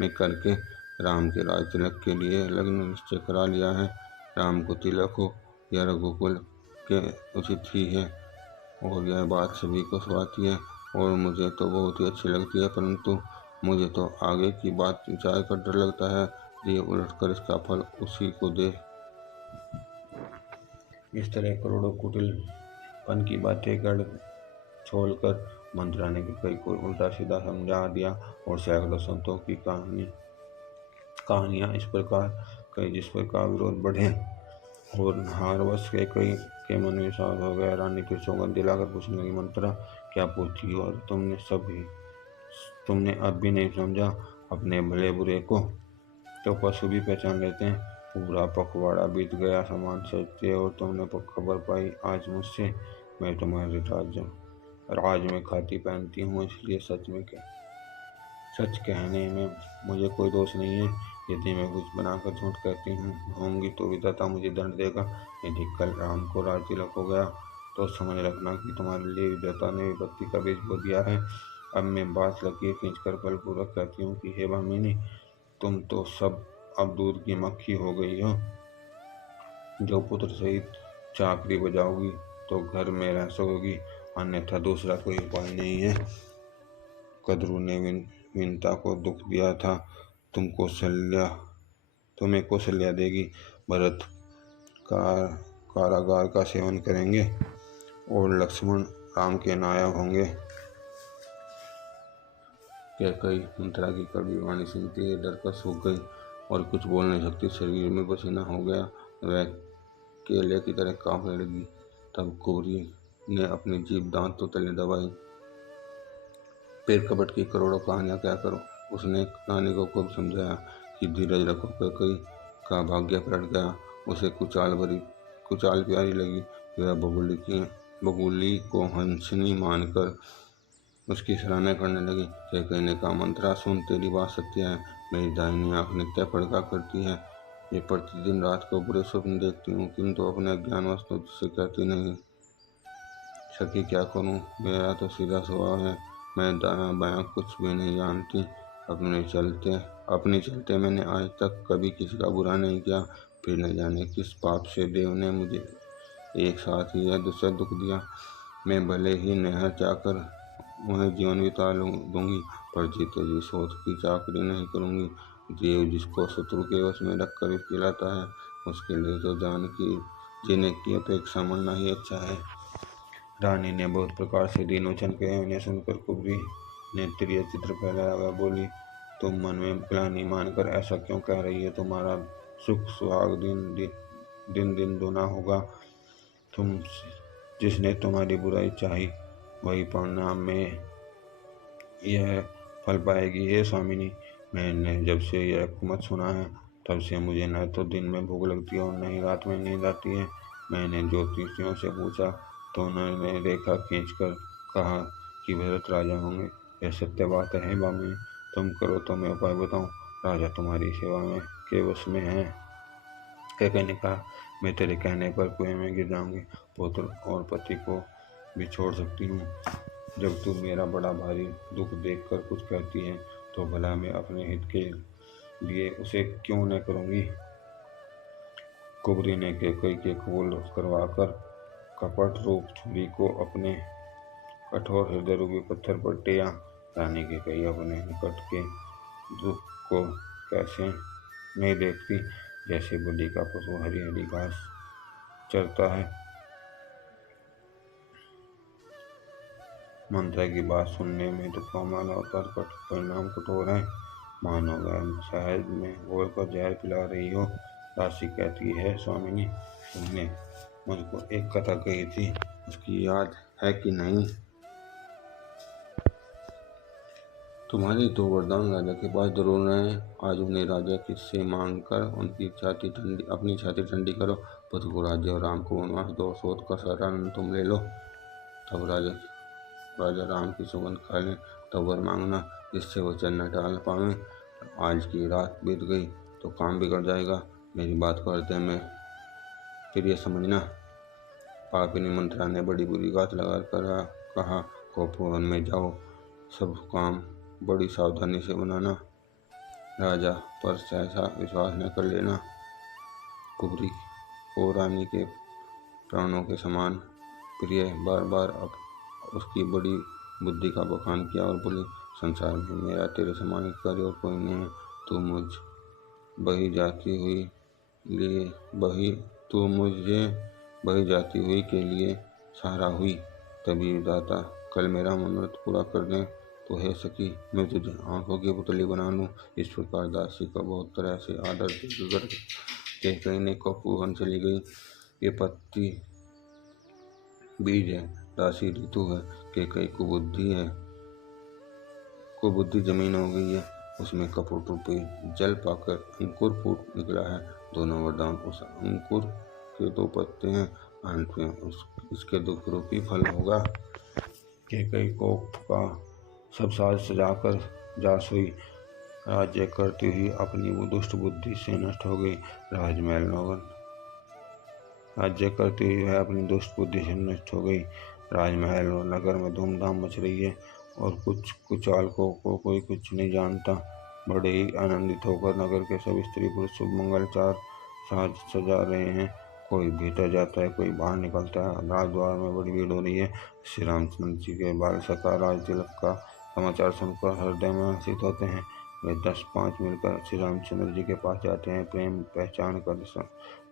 में करके राम के राज तिलक के लिए लग्न निश्चय करा लिया है। राम को तिलक हो या रघुकुल के उचित ही है, और यह बात सभी को सुहाती है और मुझे तो बहुत ही अच्छी लगती है, परंतु मुझे तो आगे की बात विचार कर डर लगता है, ये उलटकर इसका फल उसी को दे। इस तरह करोड़ों कुटिलपन की बातें गढ़ छोड़कर मंत्रा ने कई को उल्टा सीधा समझा दिया और सैकड़ों संतों की कहानियां इस प्रकार कई जिस प्रकार विरोध बढ़े और हारवश के कई के मन में विश्वास हो गया। रानी फिर सौगंध दिलाकर पूछने लगी, मंत्रा क्या पूछी हो? और तुमने अब भी नहीं समझा अपने भले बुरे को? तो पशु भी पहचान लेते हैं। पूरा पखवाड़ा बीत गया सामान सजते और तुमने खबर पाई आज मुझसे। मैं तुम्हारे राज में खाती पहनती हूँ, इसलिए सच कहने में मुझे कोई दोष नहीं है। यदि मैं कुछ बनाकर झूठ कहती होंगी तो विधाता मुझे दंड देगा। यदि कल राम को राज तिलक हो गया तो समझ रखना कि तुम्हारे लिए विधाता ने विपत्ति का बीज बो दिया है। अब मैं बात लकीर खींचकर बलपूर्वक कहती हूँ कि हे भामिनी, तुम तो सब अब दूध की मक्खी हो गई हो। जो पुत्र सहित चाकरी बजाओगी तो घर में रह सकोगी, अन्यथा दूसरा कोई उपाय नहीं है। कद्रू ने विनता को दुख दिया था, तुम्हें कौशल्या देगी। भरत कारागार का सेवन करेंगे और लक्ष्मण राम के नायक होंगे। कैकेयी मंत्रा की कड़वी वाणी सुनती ही डर कर सूख गई और कुछ बोल नहीं सकती। शरीर में पसीना हो गया, वह केले की तरह कांपने लगी। तब कुबरी ने अपनी जीभ दांतों तले दबाई। फिर कपट की करोड़ों कहानियां क्या करो। उसने रानी को खूब समझाया कि धीरज रखो। कैकेयी का भाग्य पलट गया। उसे कुचाल प्यारी लगी। वह बगुली को हंसनी मानकर उसकी सराहना करने लगी। कैकेयी ने कहा, मंत्रा सुन, तेरी बात सत्य है। मेरी दाहिनी आंख नित्य फड़का करती है। ये प्रतिदिन रात को बुरे स्वप्न देखती हूँ, किंतु अपने अज्ञानवश तो तुझसे कहती नहीं। सखी क्या करूँ, मेरा तो सीधा स्वभाव है। मैं दायां बायां कुछ भी नहीं जानती। अपने चलते मैंने आज तक कभी किसी का बुरा नहीं किया। फिर न जाने किस पाप से देव ने मुझे एक साथ ही यह दूसरा दुख दिया। मैं भले ही नहर जाकर वह जीवन बिता दूंगी, पर जीते जी सोच की चाकरी नहीं करूंगी। देव जिसको शत्रु के वश में रखकर पिलाता है, उसके लिए तो जीने की अपेक्षा मरना ही अच्छा है। रानी ने बहुत प्रकार से दीन वचन कहे। उन्हें सुनकर कुबरी ने प्रिय चित्र फैलाया। वह बोली, तुम मन में ग्लानि मानकर ऐसा क्यों कह रही है? तुम्हारा सुख सुहाग दिन दिन दूना होगा। जिसने तुम्हारी बुराई चाही वही परिणाम में यह फल पाएगी। हे स्वामिनी, मैंने जब से यह कुमत सुना है तब से मुझे न तो दिन में भूख लगती है और न ही रात में नींद आती है। मैंने ज्योतिषियों से पूछा तो उन्होंने रेखा खींचकर कहा कि भरत राजा होंगे। यह सत्य बात है भामिनी, तुम करो तो मैं उपाय बताऊं। राजा तुम्हारी सेवा में के वश में है। कैकेयी ने कहा, मैं तेरे कहने पर कुएं में गिर जाऊंगी, पुत्र और पति को भी छोड़ सकती हूँ। जब तू मेरा बड़ा भारी दुख देखकर कुछ कहती है तो भला मैं अपने हित के लिए उसे क्यों न करूँगी। कुबरी ने कैकेयी के कबूल करवाकर कपट रूप छुरी को अपने कठोर हृदय रूपी पत्थर पर टेया। रानी कैकेयी अपने निकट के दुख को कैसे नहीं देखती, जैसे बलि का पशु हरी हरी घास चरता है। मंत्रा की बात सुनने में तो कोमल और परिणाम कठोर है, मानो वह शहद में घोलकर जहर पिला रही हो। दासी कहती है, स्वामिनी, तुमने मुझको एक कथा कही थी, उसकी याद है कि नहीं? तुम्हारी दो वरदान राजा के पास जरूर रहे। आज उन्हें राजा से मांग कर अपनी छाती ठंडी करो। पुत्र को राज्य और राम को वनवास दो, शोध का सारा आनंद तुम ले लो। तब राजा राम की सुगंध खा लें, तब वर मांगना, जिससे वो चलना टाल पावे। आज की रात बीत गई तो काम बिगड़ जाएगा। मेरी बात को हृदय में प्रिय समझना। पापिनी मंत्रा ने बड़ी बुरी बात लगा कर कहा, कोपवन में जाओ, सब काम बड़ी सावधानी से बनाना। राजा पर सहसा विश्वास न कर लेना। कुबरी को रानी के प्राणों के समान प्रिय बार बार अब उसकी बड़ी बुद्धि का बखान किया और बोली, संसार में मेरा तेरे समान कार्य और कोई नहीं है। तू मुझे बही जाती हुई के लिए सहारा हुई। तभी विधाता कल मेरा मनोरथ पूरा कर दे तो हे सखी, मैं तुझे आंखों की पुतली बना लूं। इस प्रकार दासी का बहुत तरह से आदर कर कहीं ने कपूवन चली गई। ये पत्ती बीज है, दासी ऋतु है, कई कुबुद्धि जमीन हो गई है। उसमें कपट रूपी जल पाकर अंकुर फूट निकला है। दोनों वरदान उस अंकुर के दो पत्ते हैं। अंत में इसके दुख रूपी फल होगा। कई कोप का सब साज सजाकर जा सोई, राज्य करती हुई अपनी वो दुष्ट बुद्धि से नष्ट हो गई। राज्य करती हुई वह अपनी दुष्ट बुद्धि से नष्ट हो गई। राजमहल और नगर में धूमधाम मच रही है और कुछ कुचालकों को कोई कुछ नहीं जानता। बड़े ही आनंदित होकर नगर के सब स्त्री पुरुष शुभ मंगलचार साज सजा रहे हैं। कोई भीतर जाता है, कोई बाहर निकलता है। राजद्वार में बड़ी भीड़ हो रही है। श्री रामचंद्र जी के बाल सखा राज तिलक का समाचार सुनकर हृदय में हर्षित होते हैं। वे 10-5 मिलकर श्री रामचंद्र जी के पास जाते हैं। प्रेम पहचान कर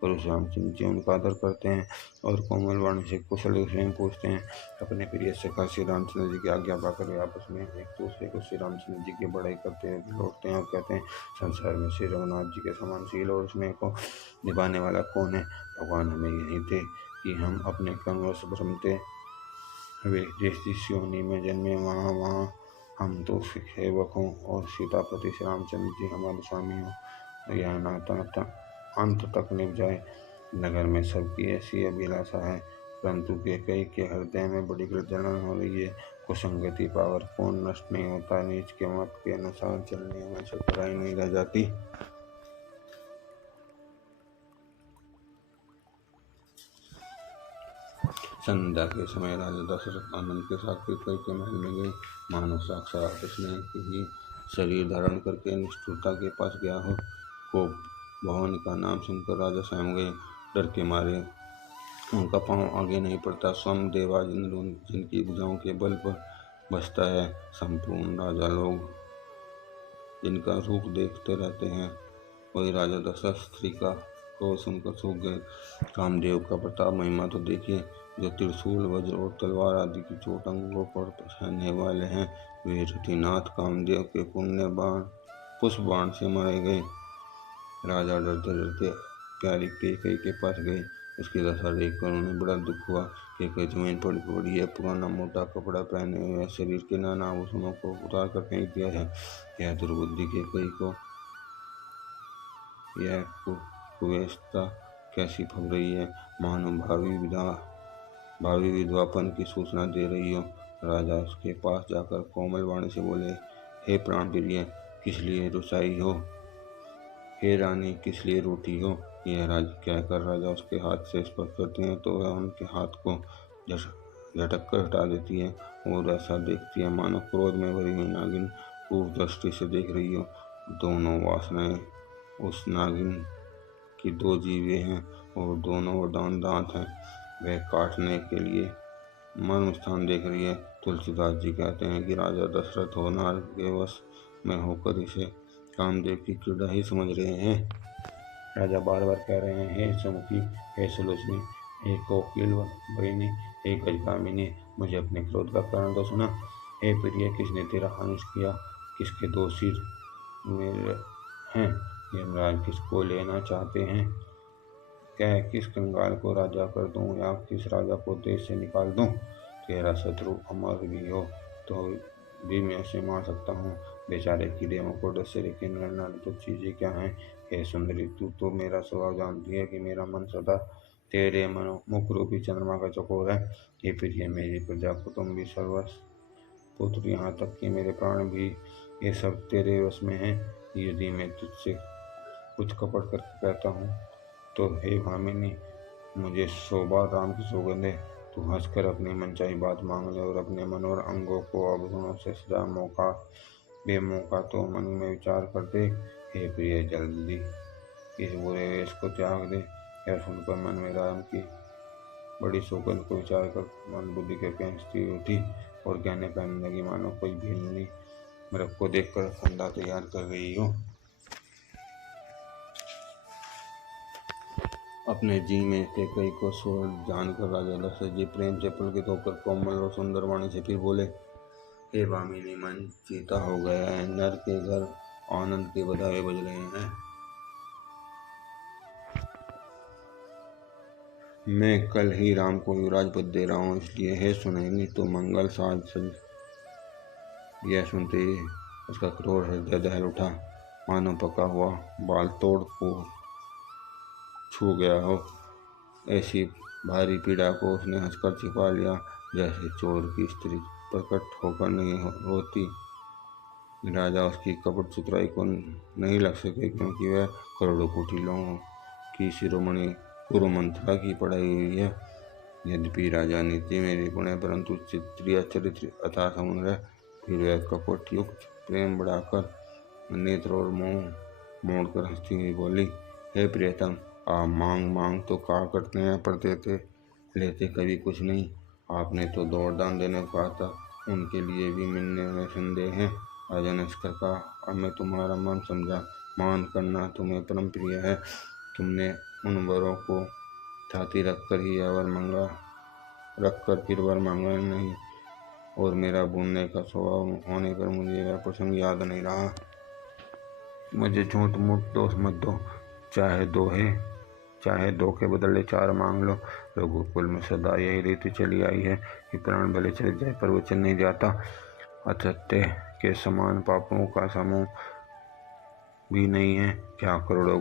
पुरुष रामचंद्र जी उनका आदर करते हैं और कोमल वाणी से कुशल स्वयं पूछते हैं। अपने प्रिय सखा श्री रामचंद्र जी की आज्ञा पाकर वे आपस में एक दूसरे को श्री रामचंद्र जी की बड़ाई करते हुए लौटते हैं और कहते हैं, संसार में श्री रघुनाथ जी के समान शील और स्नेह को निभाने वाला कौन है? भगवान हमें यही थे कि हम अपने कर्मवश भ्रमते हुए जिस योनि में जन्मे वहाँ हम तो सेवक हों और सीतापति श्री रामचंद्र जी हमारे स्वामी हों। यह नाता अंत तक निभ जाए। नगर में सबकी ऐसी अभिलाषा है, परंतु कई के हृदय में बड़ी जलन हो रही है। कुसंगति पावर कौन नष्ट नहीं होता। नीच के मत के अनुसार चलने में चतुराई नहीं रह जाती। संध्या के समय राजा दशरथ आनंद के साथ कैकेयी के महल में गए। मानो साक्षात स्नेह के ही शरीर धारण करके निष्ठुरता के पास गया हो। कोप भवन का नाम सुनकर राजा स्वयं गए। डर के मारे उनका पांव आगे नहीं पड़ता। स्वयं देवाज इंद्र जिनकी भुजाओं के बल पर बसता है। संपूर्ण राजा लोग जिनका रूप देखते रहते हैं, वही राजा दशरथ स्त्री का क्रोध सुनकर सूख गए। कामदेव का प्रताप महिमा तो देखिए, जो त्रिशूल वज्र और तलवार आदि की चोट अंगों पर पहनने वाले हैं, वे रतिनाथ कामदेव के पुष्प बाण से मारे गए। राजा डरते डरते प्यारी कैकेयी के पास गए। उसकी दशा देखकर उन्हें बड़ा दुख हुआ। कैकेयी जमीन पर पड़ी है। पुराना मोटा कपड़ा पहने हुए शरीर के नाना आभूषणों को उतार कर फेंक दिया है। यह दुर्बुद्धि कैकेयी को यह कुवेश्ता कैसी फब रही है, मानो भावी विधवापन की सूचना दे रही हो। राजा उसके पास जाकर कोमल वाणी से बोले, हे प्राण प्रिय, किस लिए रुसाई हो? हे रानी, किस लिए रूठी हो? यह कहकर राजा उसके हाथ से स्पर्श करते हैं तो वह उनके हाथ को झटक कर हटा देती है और ऐसा देखती है मानो क्रोध में भरी हुई नागिन क्रूर दृष्टि से देख रही हो। दोनों वासनाएं उस नागिन की दो जीवे हैं और दोनों वरदान दांत हैं। वह काटने के लिए मर्म स्थान देख रही है। तुलसीदास जी कहते हैं कि राजा दशरथ होनार के वश में होकर इसे कामदेव की क्रीड़ा ही समझ रहे हैं। राजा बार बार कह रहे हैं, हे सुमुखी, हे सुलोचनी, हे कोकिल बहिनी, हे गजकामिनी, मुझे अपने क्रोध का कारण तो सुना। हे प्रिय, किसने तेरा आनुष किया? किसके दो सिर मेरे हैं? यमराज किसको लेना चाहते हैं? क्या किस कंगाल को राजा कर दूं या किस राजा को देश से निकाल दूं? तेरा शत्रु अमर भी हो तो भी मैं उसे मार सकता हूँ। बेचारे कीड़े मकोड़े से, लेकिन लड़ना तो चीजें क्या हैं? हे सुंदरी, तू तो मेरा स्वभाव जानती है कि मेरा मन सदा तेरे मनो मुख रूपी चंद्रमा का चकोर है। हे प्रिय, मेरी प्रजा कुटुंब भी सर्वस्व पुत्र, यहाँ तक कि मेरे प्राण भी, ये सब तेरे वश में है। यदि मैं तुझसे कुछ कपट करके कहता हूँ तो हे भामिनी, मुझे 100 बार राम की सौगंध है, तू हंसकर अपनी मनचाही बात मांग ले और अपने मनोहर अंगों को आभूषणों से सजा। मौका बेमौका तो मन में विचार कर दे। हे प्रिय, जल्दी इस बुरे वेश को त्याग दे। यह सुनकर मन में राम की बड़ी सौगंध को विचार कर मन बुद्धि करके हंसती उठी और कहने पहनने लगी, मानो कोई भीलनी मृग को देखकर फंदा तैयार कर रही हो। अपने जी में कैकई को स्वर जानकर राजा दशरथ जी प्रेम से पुलकित होकर कोमल और सुंदर वाणी से फिर बोले, हे भामिनी, मन चीता हो गया है, नर के घर आनंद के बधाई बज रहे हैं। मैं कल ही राम को युवराज पद दे रहा हूँ, इसलिए हे सुनेंगी तो मंगल साज। यह सुनते ही उसका क्रोध हृदय दहल उठा, मानो पका हुआ बाल तोड़ को छू गया हो। ऐसी भारी पीड़ा को उसने हंसकर छिपा लिया, जैसे चोर की स्त्री प्रकट होकर नहीं होती। राजा उसकी कपट चतुराई को नहीं लग सके, क्योंकि वह करोड़ों कुटिलों की शिरोमणि कुरुमंत्रा की पढ़ाई हुई है। यद्यपि राजा नीति में निपुण है, परंतु चित्रिया चरित्र अथा समुद्र है। फिर वह कपट युक्त प्रेम बढ़ाकर नेत्र और मुंह मोड़कर हंसती हुई बोली, हे प्रियतम, आप मांग मांग तो कहा करते हैं, पर देते लेते कभी कुछ नहीं। आपने तो दो वरदान देने को कहा था, उनके लिए भी मिलने में संदेह है। राजा ने इसका कहा, अब मैं तुम्हारा मन समझा। मान करना तुम्हें परम प्रिय है। तुमने उन वरों को छाती रखकर ही वर मांगा, रखकर फिर वर मांगा नहीं, और मेरा भूलने का स्वभाव होने पर मुझे वह प्रसंग याद नहीं रहा। मुझे झूठ मूठ दोष मत दो, चाहे दो के बदले 4 मांग लो। रघुकुल में सदा यही रीति चली आई है कि प्राण भले चले जाए पर वचन नहीं जाता। असत्य के समान पापों का समूह भी नहीं है। क्या करोड़ों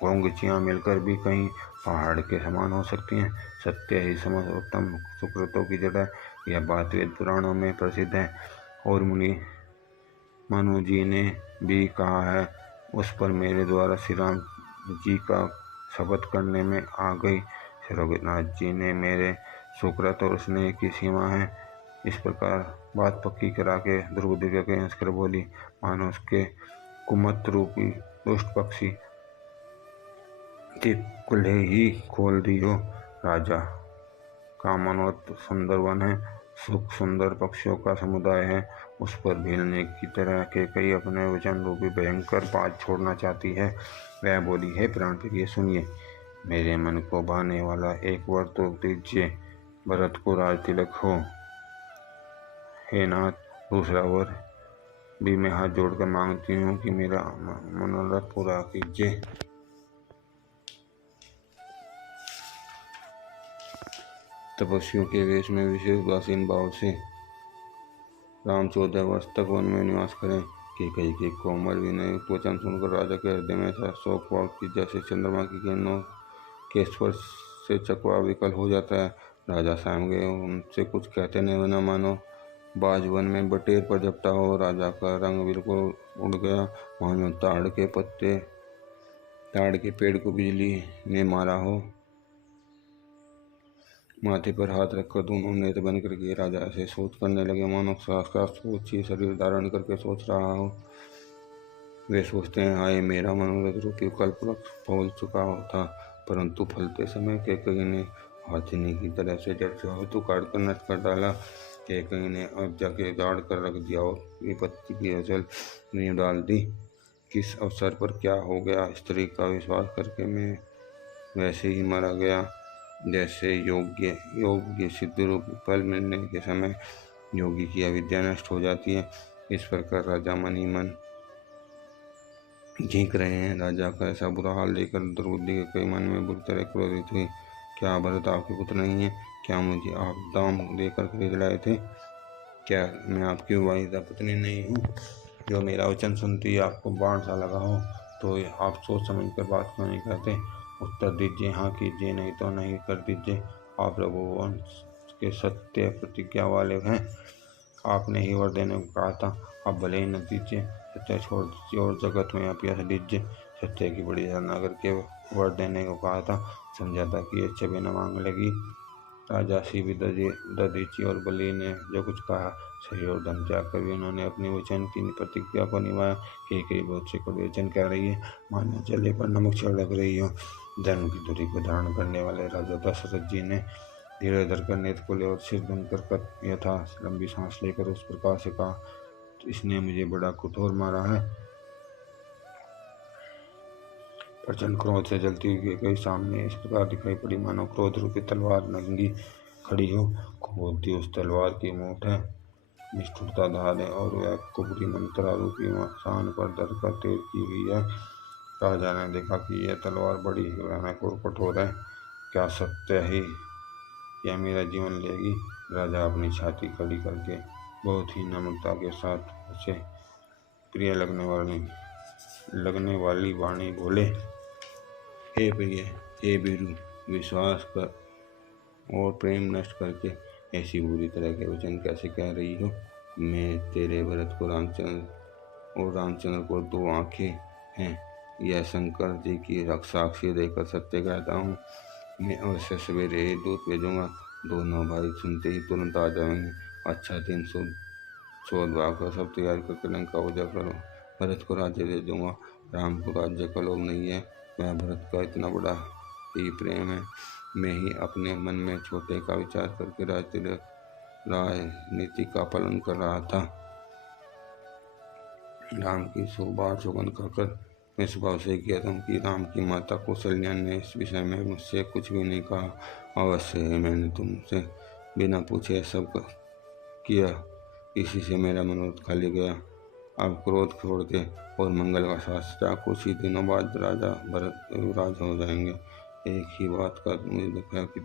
घोंघचियां मिलकर भी कहीं पहाड़ के समान हो सकती हैं? सत्य ही समस्त उत्तम सुकृतों की जड़ है। यह बात वेद पुराणों में प्रसिद्ध है और मुनि मनु जी ने भी कहा है। उस पर मेरे द्वारा श्री राम जी का शपथ करने में आ गई। श्री रघुनाथ जी ने मेरे सुकृत और स्नेह की सीमा है। इस प्रकार बात पक्की करा के द्रौपदी के हंसकर बोली, मानो उसके कुमत रूपी दुष्ट पक्षी की कुल्हे ही खोल दी हो। राजा का मनोरथ सुंदर वन है, सुख सुंदर पक्षियों का समुदाय है। उस पर भीलने की तरह के कई अपने वचन रूपी भयंकर बात छोड़ना चाहती है। वह बोली, हे प्राण प्रिय, सुनिए, मेरे मन को भाने वाला एक वर तो दीजिए, भरत को राज तिलक हो। हे नाथ, दूसरा वर भी मैं हाथ जोड़कर मांगती हूँ कि मेरा मनोरथ पूरा कीजिए। तपस्वियों के वेश में विशेष उदासीन भाव से राम 14 वर्ष तक वन में निवास करें। कैकेयी के कोमल विनय वचन सुनकर राजा के हृदय में ऐसा शोक हुआ कि जैसे चंद्रमा की किरणों के स्पर्श से चकवा विकल हो जाता है। राजा सहम गए, उनसे कुछ कहते नहीं, न मानो बाज वन में बटेर पर झपटा हो। राजा का रंग बिल्कुल उड़ गया, मानो ताड़ के पेड़ को बिजली ने मारा हो। माथे पर हाथ रखकर दोनों नेत्र बंद करके राजा ऐसे सोच करने लगे, मानो साक्षात सोच ही शरीर धारण करके सोच रहा हो। वे सोचते हैं, हाय, मेरा मनोरथ रूपी कल्प वृक्ष फूल चुका था, परंतु फलते समय कैकेयी ने हाथिनी की तरह से जड़ से हेतु काट कर नष्ट कर डाला। कैकेयी ने अब जाके गाड़ कर रख दिया और विपत्ति की अचल नींव डाल दी। किस अवसर पर क्या हो गया? स्त्री का विश्वास करके मैं वैसे ही मारा गया। जैसे योग्य सिद्ध रूप फल मिलने के समय योगी की अविद्या नष्ट हो जाती है। इस प्रकार राजा मन ही मन झींक रहे हैं। राजा का ऐसा बुरा हाल देखकर दुर्बुद्धि के कई मन में बुरी तरह क्रोधित हुई। क्या भरत आपके पुत्र नहीं है? क्या मुझे आप दाम देकर खरीद लाए थे? क्या मैं आपकी विवाहिता पत्नी नहीं हूँ जो मेरा वचन सुनती है आपको बाण सा लगा हो? तो आप सोच समझ कर बात क्यों नहीं कहते? उत्तर दीजिए, हाँ कीजिए, नहीं तो नहीं कर दीजिए। आप रघुवंश के सत्य प्रतिज्ञा वाले हैं। आपने ही वर देने को कहा था, आप भले ही न दीजिए, सत्य छोड़ दीजिए और जगत में आप यह दीजिए। सत्य की बड़ी साधना करके वर देने को कहा था, समझा था कि अच्छे बिना मांग लेगी। राजा सी भी दधीची और बलि ने जो कुछ कहा सही और धन त्याग कर भी उन्होंने अपनी वचन की प्रतिज्ञा को निभाया। कई बहुत से कड़वे वचन कह रही है, मानो जले पर नमक छिड़क रही हो। धर्म की धुरी को धारण करने वाले राजा दशरथ जी ने धीरे धरकर नेत्र खोले और सिर कर यथा लंबी सांस लेकर उस प्रकार से कहा, तो इसने मुझे बड़ा कठोर मारा है। प्रचंड क्रोध से जलती हुई कई सामने इस प्रकार दिखाई पड़ी, मानो क्रोध रूपी तलवार नंगी खड़ी हो। कुबोधि उस तलवार की मूठ है, निष्ठुरता धार है और वह कुबरी मंत्रा रूपी शान पर धरकर तेज की हुई है। राजा ने देखा कि यह तलवार बड़ी भयानक और कठोर है। क्या सत्य ही यह मेरा जीवन लेगी? राजा अपनी छाती खड़ी करके बहुत ही नम्रता के साथ उसे प्रिय लगने वाली वाणी बोले, हे प्रिय, हे वीरू, विश्वास कर और प्रेम नष्ट करके ऐसी बुरी तरह के वचन कैसे कह रही हो? मैं तेरे भरत को रामचंद्र को दो आंखें हैं, यह शंकर जी की साक्षी देकर सत्य कहता हूँ। मैं अवश्य सवेरे ही दूध भेजूंगा, दोनों भाई सुनते ही तुरंत आ जाएंगे। अच्छा दिन सोच भाग सब तैयार करके लंका पूजा करो। भरत को राज्य दे दूंगा। राम को राज्य का लोभ नहीं है, वह भरत का इतना बड़ा ही प्रेम है। मैं ही अपने मन में छोटे का विचार करके राजनीति का पालन कर रहा था। राम की सुगंध खाकर मैं स्वभाव से किया था कि राम की माता कौशल्या ने इस विषय में मुझसे कुछ भी नहीं कहा। अवश्य है मैंने तुमसे बिना पूछे सब किया, इसी से मेरा मनोरथ खाली गया। अब क्रोध छोड़ दे और मंगल का शास्त्र। कुछ ही दिनों बाद राजा भरत युवराज हो जाएंगे। एक ही बात का मुझे देखा कि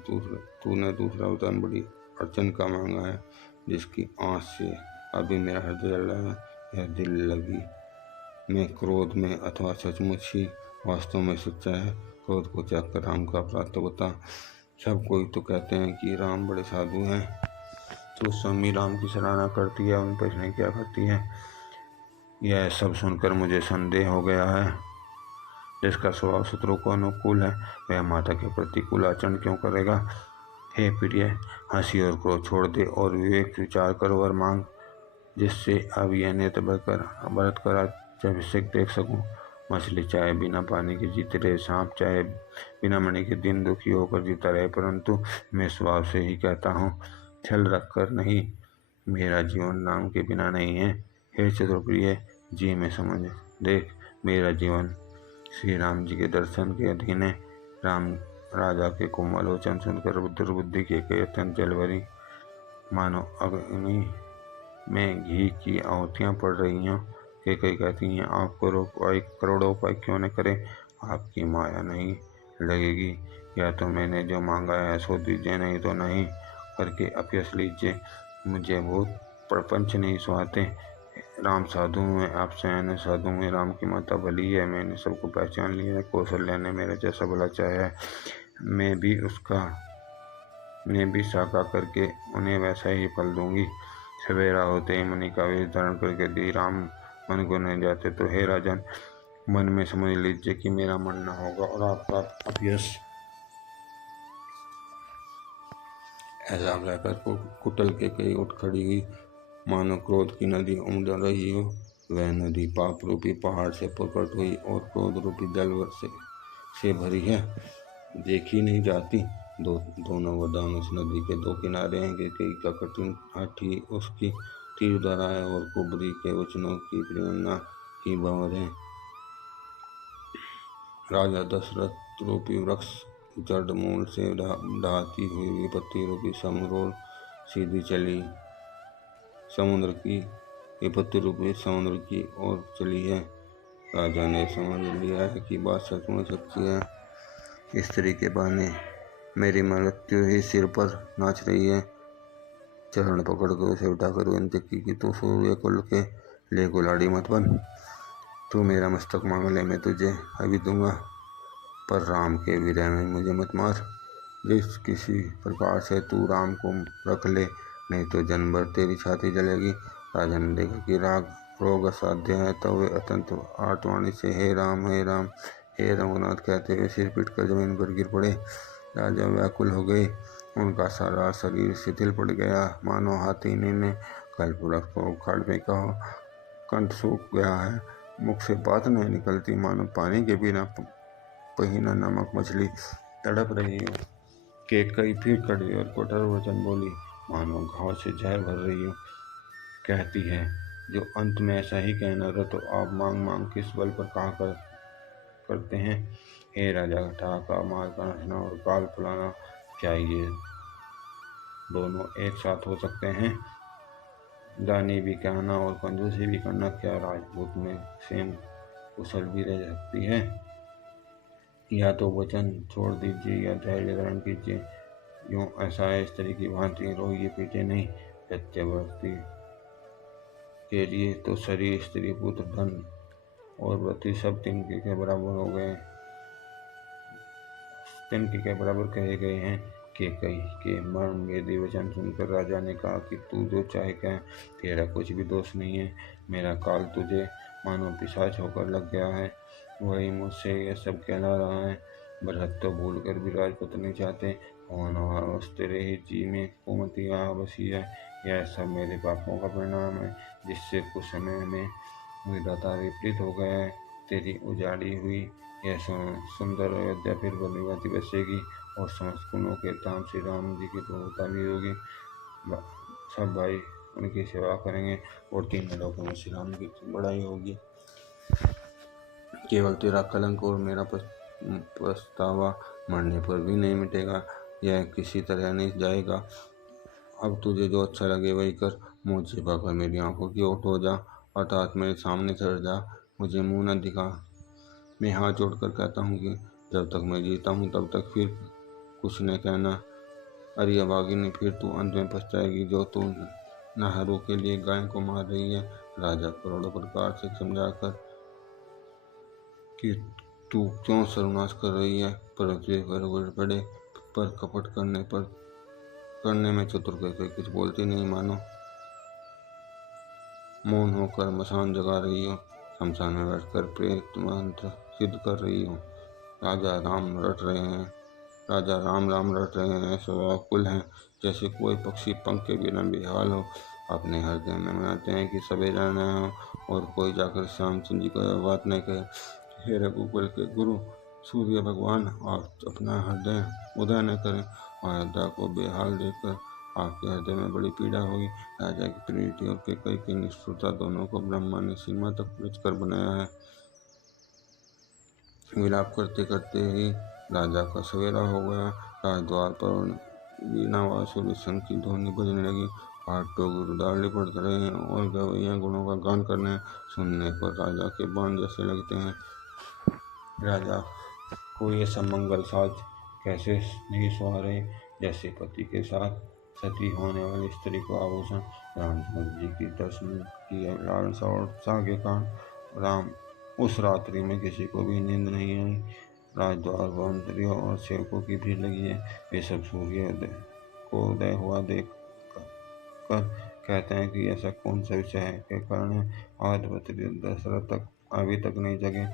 तूने दूसरा वरदान बड़ी अड़चन का मांगा है, जिसकी आँच से अभी मेरा हृदय जल रहा है। यह दिल लगी मैं क्रोध में अथवा सचमुच ही वास्तव में सच्चा है। क्रोध को त्याग कर राम का अपराध तो बता। सब कोई तो कहते हैं कि राम बड़े साधु हैं, तो स्वामी राम की सराहना करती है, उन पर इसने क्या करती है? यह सब सुनकर मुझे संदेह हो गया है। जिसका स्वभाव शत्रु को अनुकूल है, वह माता के प्रतिकूल आचरण क्यों करेगा? हे प्रिय, हंसी और क्रोध छोड़ दे और विवेक विचार कर वर मांग, जिससे अब यह नेत्र भरत का राज्याभिषेक देख सकूं। मछली चाहे बिना पानी के जीते रहे, सांप चाहे बिना मणि के दिन दुखी होकर जीता रहे, परंतु मैं स्वभाव से ही कहता हूँ, छल रखकर नहीं। मेरा जीवन राम के बिना नहीं है। हे चतुर्प्रिय जी, मैं समझ देख, मेरा जीवन श्री राम जी के दर्शन के अधीन है। राम राजा के कोमल वचन सुनकर दुर्बुद्धि के कई अत्यंत जल भरी, मानो अग्नि में घी की आहुतियाँ पड़ रही हों। कई कहती हैं, आप करोड़ों उपाय क्यों न करें, आपकी माया नहीं लगेगी। या तो मैंने जो मांगा है सो दीजिए, नहीं तो नहीं करके अपयश लीजिए। मुझे बहुत प्रपंच नहीं सुहाते। राम साधु में आप सैन्य साधु में राम की माता भली है, मैंने सबको पहचान लिया है। कौशल्या ने मेरा जैसा भला चाहा है, मैं भी साका करके उन्हें वैसा ही फल दूंगी। सवेरा होते ही मणि का वेश धारण करके यदि राम मन को नहीं जाते तो हे राजन, मन में समझ लीजिए कि मेरा मन न होगा और आपका अपयश। ऐसा कहकर कुटल के कई उठ खड़ी हुई, मानो क्रोध की नदी उमड़ रही हो। वह नदी पाप रूपी पहाड़ से प्रकट हुई और क्रोध रूपी जल से भरी है, देखी नहीं जाती। दोनों वरदान उस नदी के दो किनारे हैं। कई का कठिन हाथी उसकी तीर धारा है और कुबरी के वचनों की प्रेरणा ही भंवर है। राजा दशरथ रूपी वृक्ष जड़ मूल से ढाती हुई विपत्ति रूपी समरोल सीधी चली समुद्र की विपत्ति रूपी समुद्र की ओर चली है। राजा ने समझ लिया है कि बात सचमुच सच्ची है। स्त्री के बहाने मेरी मृत्यु ही सिर पर नाच रही है। चरण पकड़कर उसे उठाकर विनती की कि तू सूर्य कुल के लिए कुल्हाड़ी मत बन। तू मेरा मस्तक मांग ले, मैं तुझे अभी दूंगा, पर राम के विरह में मुझे मत मार। जिस किसी प्रकार से तू राम को रख ले, नहीं तो जन्म भर तेरी छाती जलेगी। राजा ने देखा कि रोग असाध्य है, तब वे अत्यंत आर्तवाणी से हे राम हे राम हे रघुनाथ कहते हुए सिर पीट कर जमीन पर गिर पड़े। राजा व्याकुल हो गए। उनका सारा शरीर शिथिल पड़ गया, मानो हाथी ने कल्पवृक्ष को उखाड़ फेंका हो। कंठ सूख गया है, मुख से बात नहीं निकलती, मानो पानी के बिना पहिना नमक मछली तड़प रही हो। केकई फिर कड़वी और कठोर वचन बोली, मानो घाव से जहर भर रही हो। कहती है, जो अंत में ऐसा ही कहना था, तो आप मांग मांग किस बल पर कहा करते हैं। हे राजा, ठहाका मारकर हंसना और काल फुलाना, क्या ये दोनों एक साथ हो सकते हैं। दानी भी कहना और कंजूसी भी करना, क्या राजपूत में सेम कुशल भी रह सकती है। या तो वचन छोड़ दीजिए या धैर्य धारण कीजिए। यूं असहाय स्त्री की भांति रोइए पीटे नहीं। सत्यव्रती के लिए तो शरीर, स्त्री, पुत्र, धन और व्रती सब तिनके के बराबर हो गए, तिनके के बराबर कहे गए हैं। केकई के मर्म वेदी वचन सुनकर राजा ने कहा कि तू जो चाहे कह, तेरा कुछ भी दोष नहीं है। मेरा काल तुझे मानो पिशाच होकर लग गया है, वही मुझसे यह सब कहला रहा है। बृहत् तो भूल कर भी राजपुत्र नहीं चाहते, तेरे ही जी में कुमति आ बसी है। यह सब मेरे पापों का परिणाम है, जिससे कुछ समय में विधाता विपरीत हो गया है। तेरी उजाड़ी हुई यह सुंदर अयोध्या फिर भली भांति बसेगी और समस्त गुणों के धाम श्री राम जी की प्रभुता भी होगी। सब भाई उनकी सेवा करेंगे और तीनों लोगों में श्री राम की बड़ाई होगी। केवल तेरा कलंक और मेरा पछतावा मरने पर भी नहीं मिटेगा, यह किसी तरह नहीं जाएगा। अब तुझे जो अच्छा लगे वही कर, मुँह छिपाकर मेरी आंखों की ओट हो जा, अर्थात मेरे सामने चढ़ जा, मुझे मुंह न दिखा। मैं हाथ जोड़कर कहता हूँ कि जब तक मैं जीता हूँ तब तक फिर कुछ न कहना। अरे अभागिनी, फिर तू अंत में पछताएगी, जो तू नहरों के लिए गाय को मार रही है। राजा करोड़ों प्रकार से समझाकर कि तू क्यों सर्वनाश कर रही है, पर बड़े पर कपट करने में चतुर कहकर कुछ बोलती नहीं, मानो मौन होकर मसान जगा रही हो, शमशान में बैठकर प्रेत मंत्र सिद्ध कर रही हो। राजा राम रट रहे हैं, स्वभाव कुल हैं, जैसे कोई पक्षी पंख के बिना बेहाल हो। अपने हृदय में मनाते हैं कि सवेरा न हो और कोई जाकर श्यामचंद्र जी को बात नहीं कहे। हे रघुकुल के गुरु सूर्य भगवान, आप अपना हृदय उदय न करें। अयोध्या को बेहाल देखकर आपके हृदय में बड़ी पीड़ा होगी। राजा की प्रीति और केकई की निष्ठुरता दोनों को ब्रह्मा ने सीमा तक कर बनाया है। विलाप करते करते ही राजा का सवेरा हो गया। राजद्वार पर वीणा व सूर्य संग की ध्वनि बजने लगी। पाठक रुदाली पढ़ रहे हैं और गवैया गुणों का गान करने सुनने पर राजा के बाण जैसे लगते हैं। राजा को ये सब मंगल साज कैसे नहीं सुहा रहे, जैसे पति के साथ सती होने वाली स्त्री को आभूषण। रामचंद्र जी की दर्शन की लालसा और उत्साह के कारण राम उस रात्रि में किसी को भी नींद नहीं आई। राजद्वार पर मंत्रियों और सेवकों की भीड़ लगी है। वे सब सूर्योदय को उदय हुआ देख कर कहते हैं कि ऐसा कौन सा विषय है के कारण आदिपति दशरथ तक अभी तक नहीं जगे।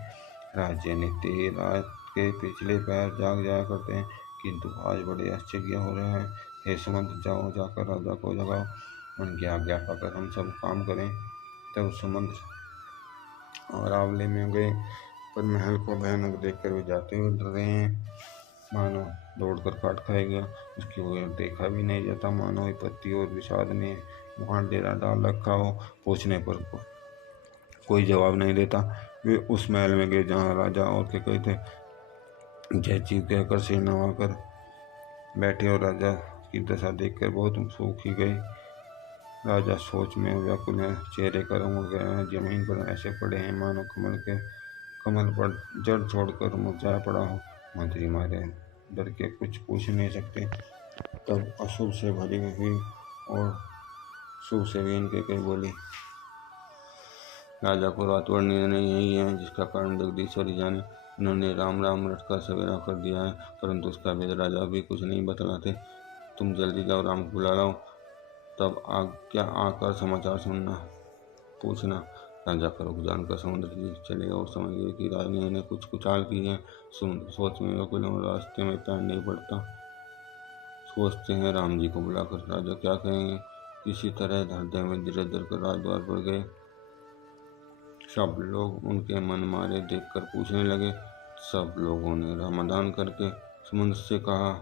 राज्य नित्य ही रात के पिछले पैर जाग जाया करते हैं, किंतु आज बड़े आश्चर्य हो रहे हैं। हे सुमंत, जाओ जाकर राजा को जगाओ, उनकी आज्ञा पाकर हम सब काम करें। तब सुमंत और आंवले में गए, पर महल को भयानक देखकर वे जाते हुए डर रहे हैं, मानो दौड़कर काट खाएगा। उसकी ओर देखा भी नहीं जाता, मानो विपत्ति और विषाद ने वहां डेरा डाल रखा हो। पूछने पर कोई जवाब नहीं देता। वे उस महल में गए जहाँ राजा और केकई थे। जय जीव कहकर सिर नवाकर बैठे और राजा की दशा देखकर बहुत सूख ही गए। राजा सोच में व्याकुल है, चेहरे का रंग उड़ गया है, जमीन पर ऐसे पड़े हैं मानो कमल पर जड़ छोड़कर मुरझाया पड़ा हो। मंत्री मारे डर के कुछ पूछ नहीं सकते। तब अशुभ से भरी हुई और शुभ से भी इनके कई बोली। राजा को रात भर नींद नहीं आई है, जिसका कारण जगदीश्वर ही जाने। उन्होंने राम राम रटकर सवेरा कर दिया है, परंतु उसका भेद राजा भी कुछ नहीं बतलाते। तुम जल्दी जाओ, राम को बुला लाओ, तब आज्ञा आकर समाचार सुनना पूछना। राजा का रुख जानकर समुद्र जी चले और समझ गए कि रानी ने कुछ चाल की है। सोच में व्याकुल और रास्ते में पैर नहीं पड़ता। सोचते हैं राम जी को बुलाकर राजा क्या कहेंगे। किसी तरह हृदय में धीरे धीरे कर राजद्वार पर गए। सब लोग उनके मन मारे देखकर पूछने लगे। सब लोगों ने समाधान करके समुद्र से कहा,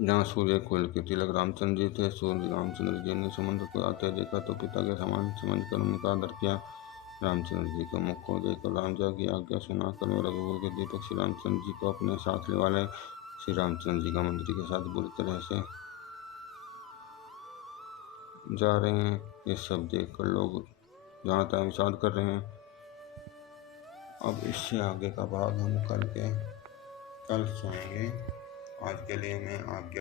जहाँ सूर्य कुल के तिलक रामचंद्र जी थे, सूर्य रामचंद्र जी ने समुद्र को आते देखा तो पिता के समान समझकर उनका आदर किया। रामचंद्र जी का मुख को देखकर राजा की आज्ञा सुनाकर वे रघुकुल के दीपक श्री रामचंद्र जी को अपने साथ ले वाले। श्री रामचंद्र जी का मंत्री के साथ बुरी तरह से जा रहे हैं। ये सब देखकर लोग जहाँ तहाँ विषाद कर रहे हैं। अब इससे आगे का भाग हम कल सुनेंगे। आज के लिए मैं आज्ञा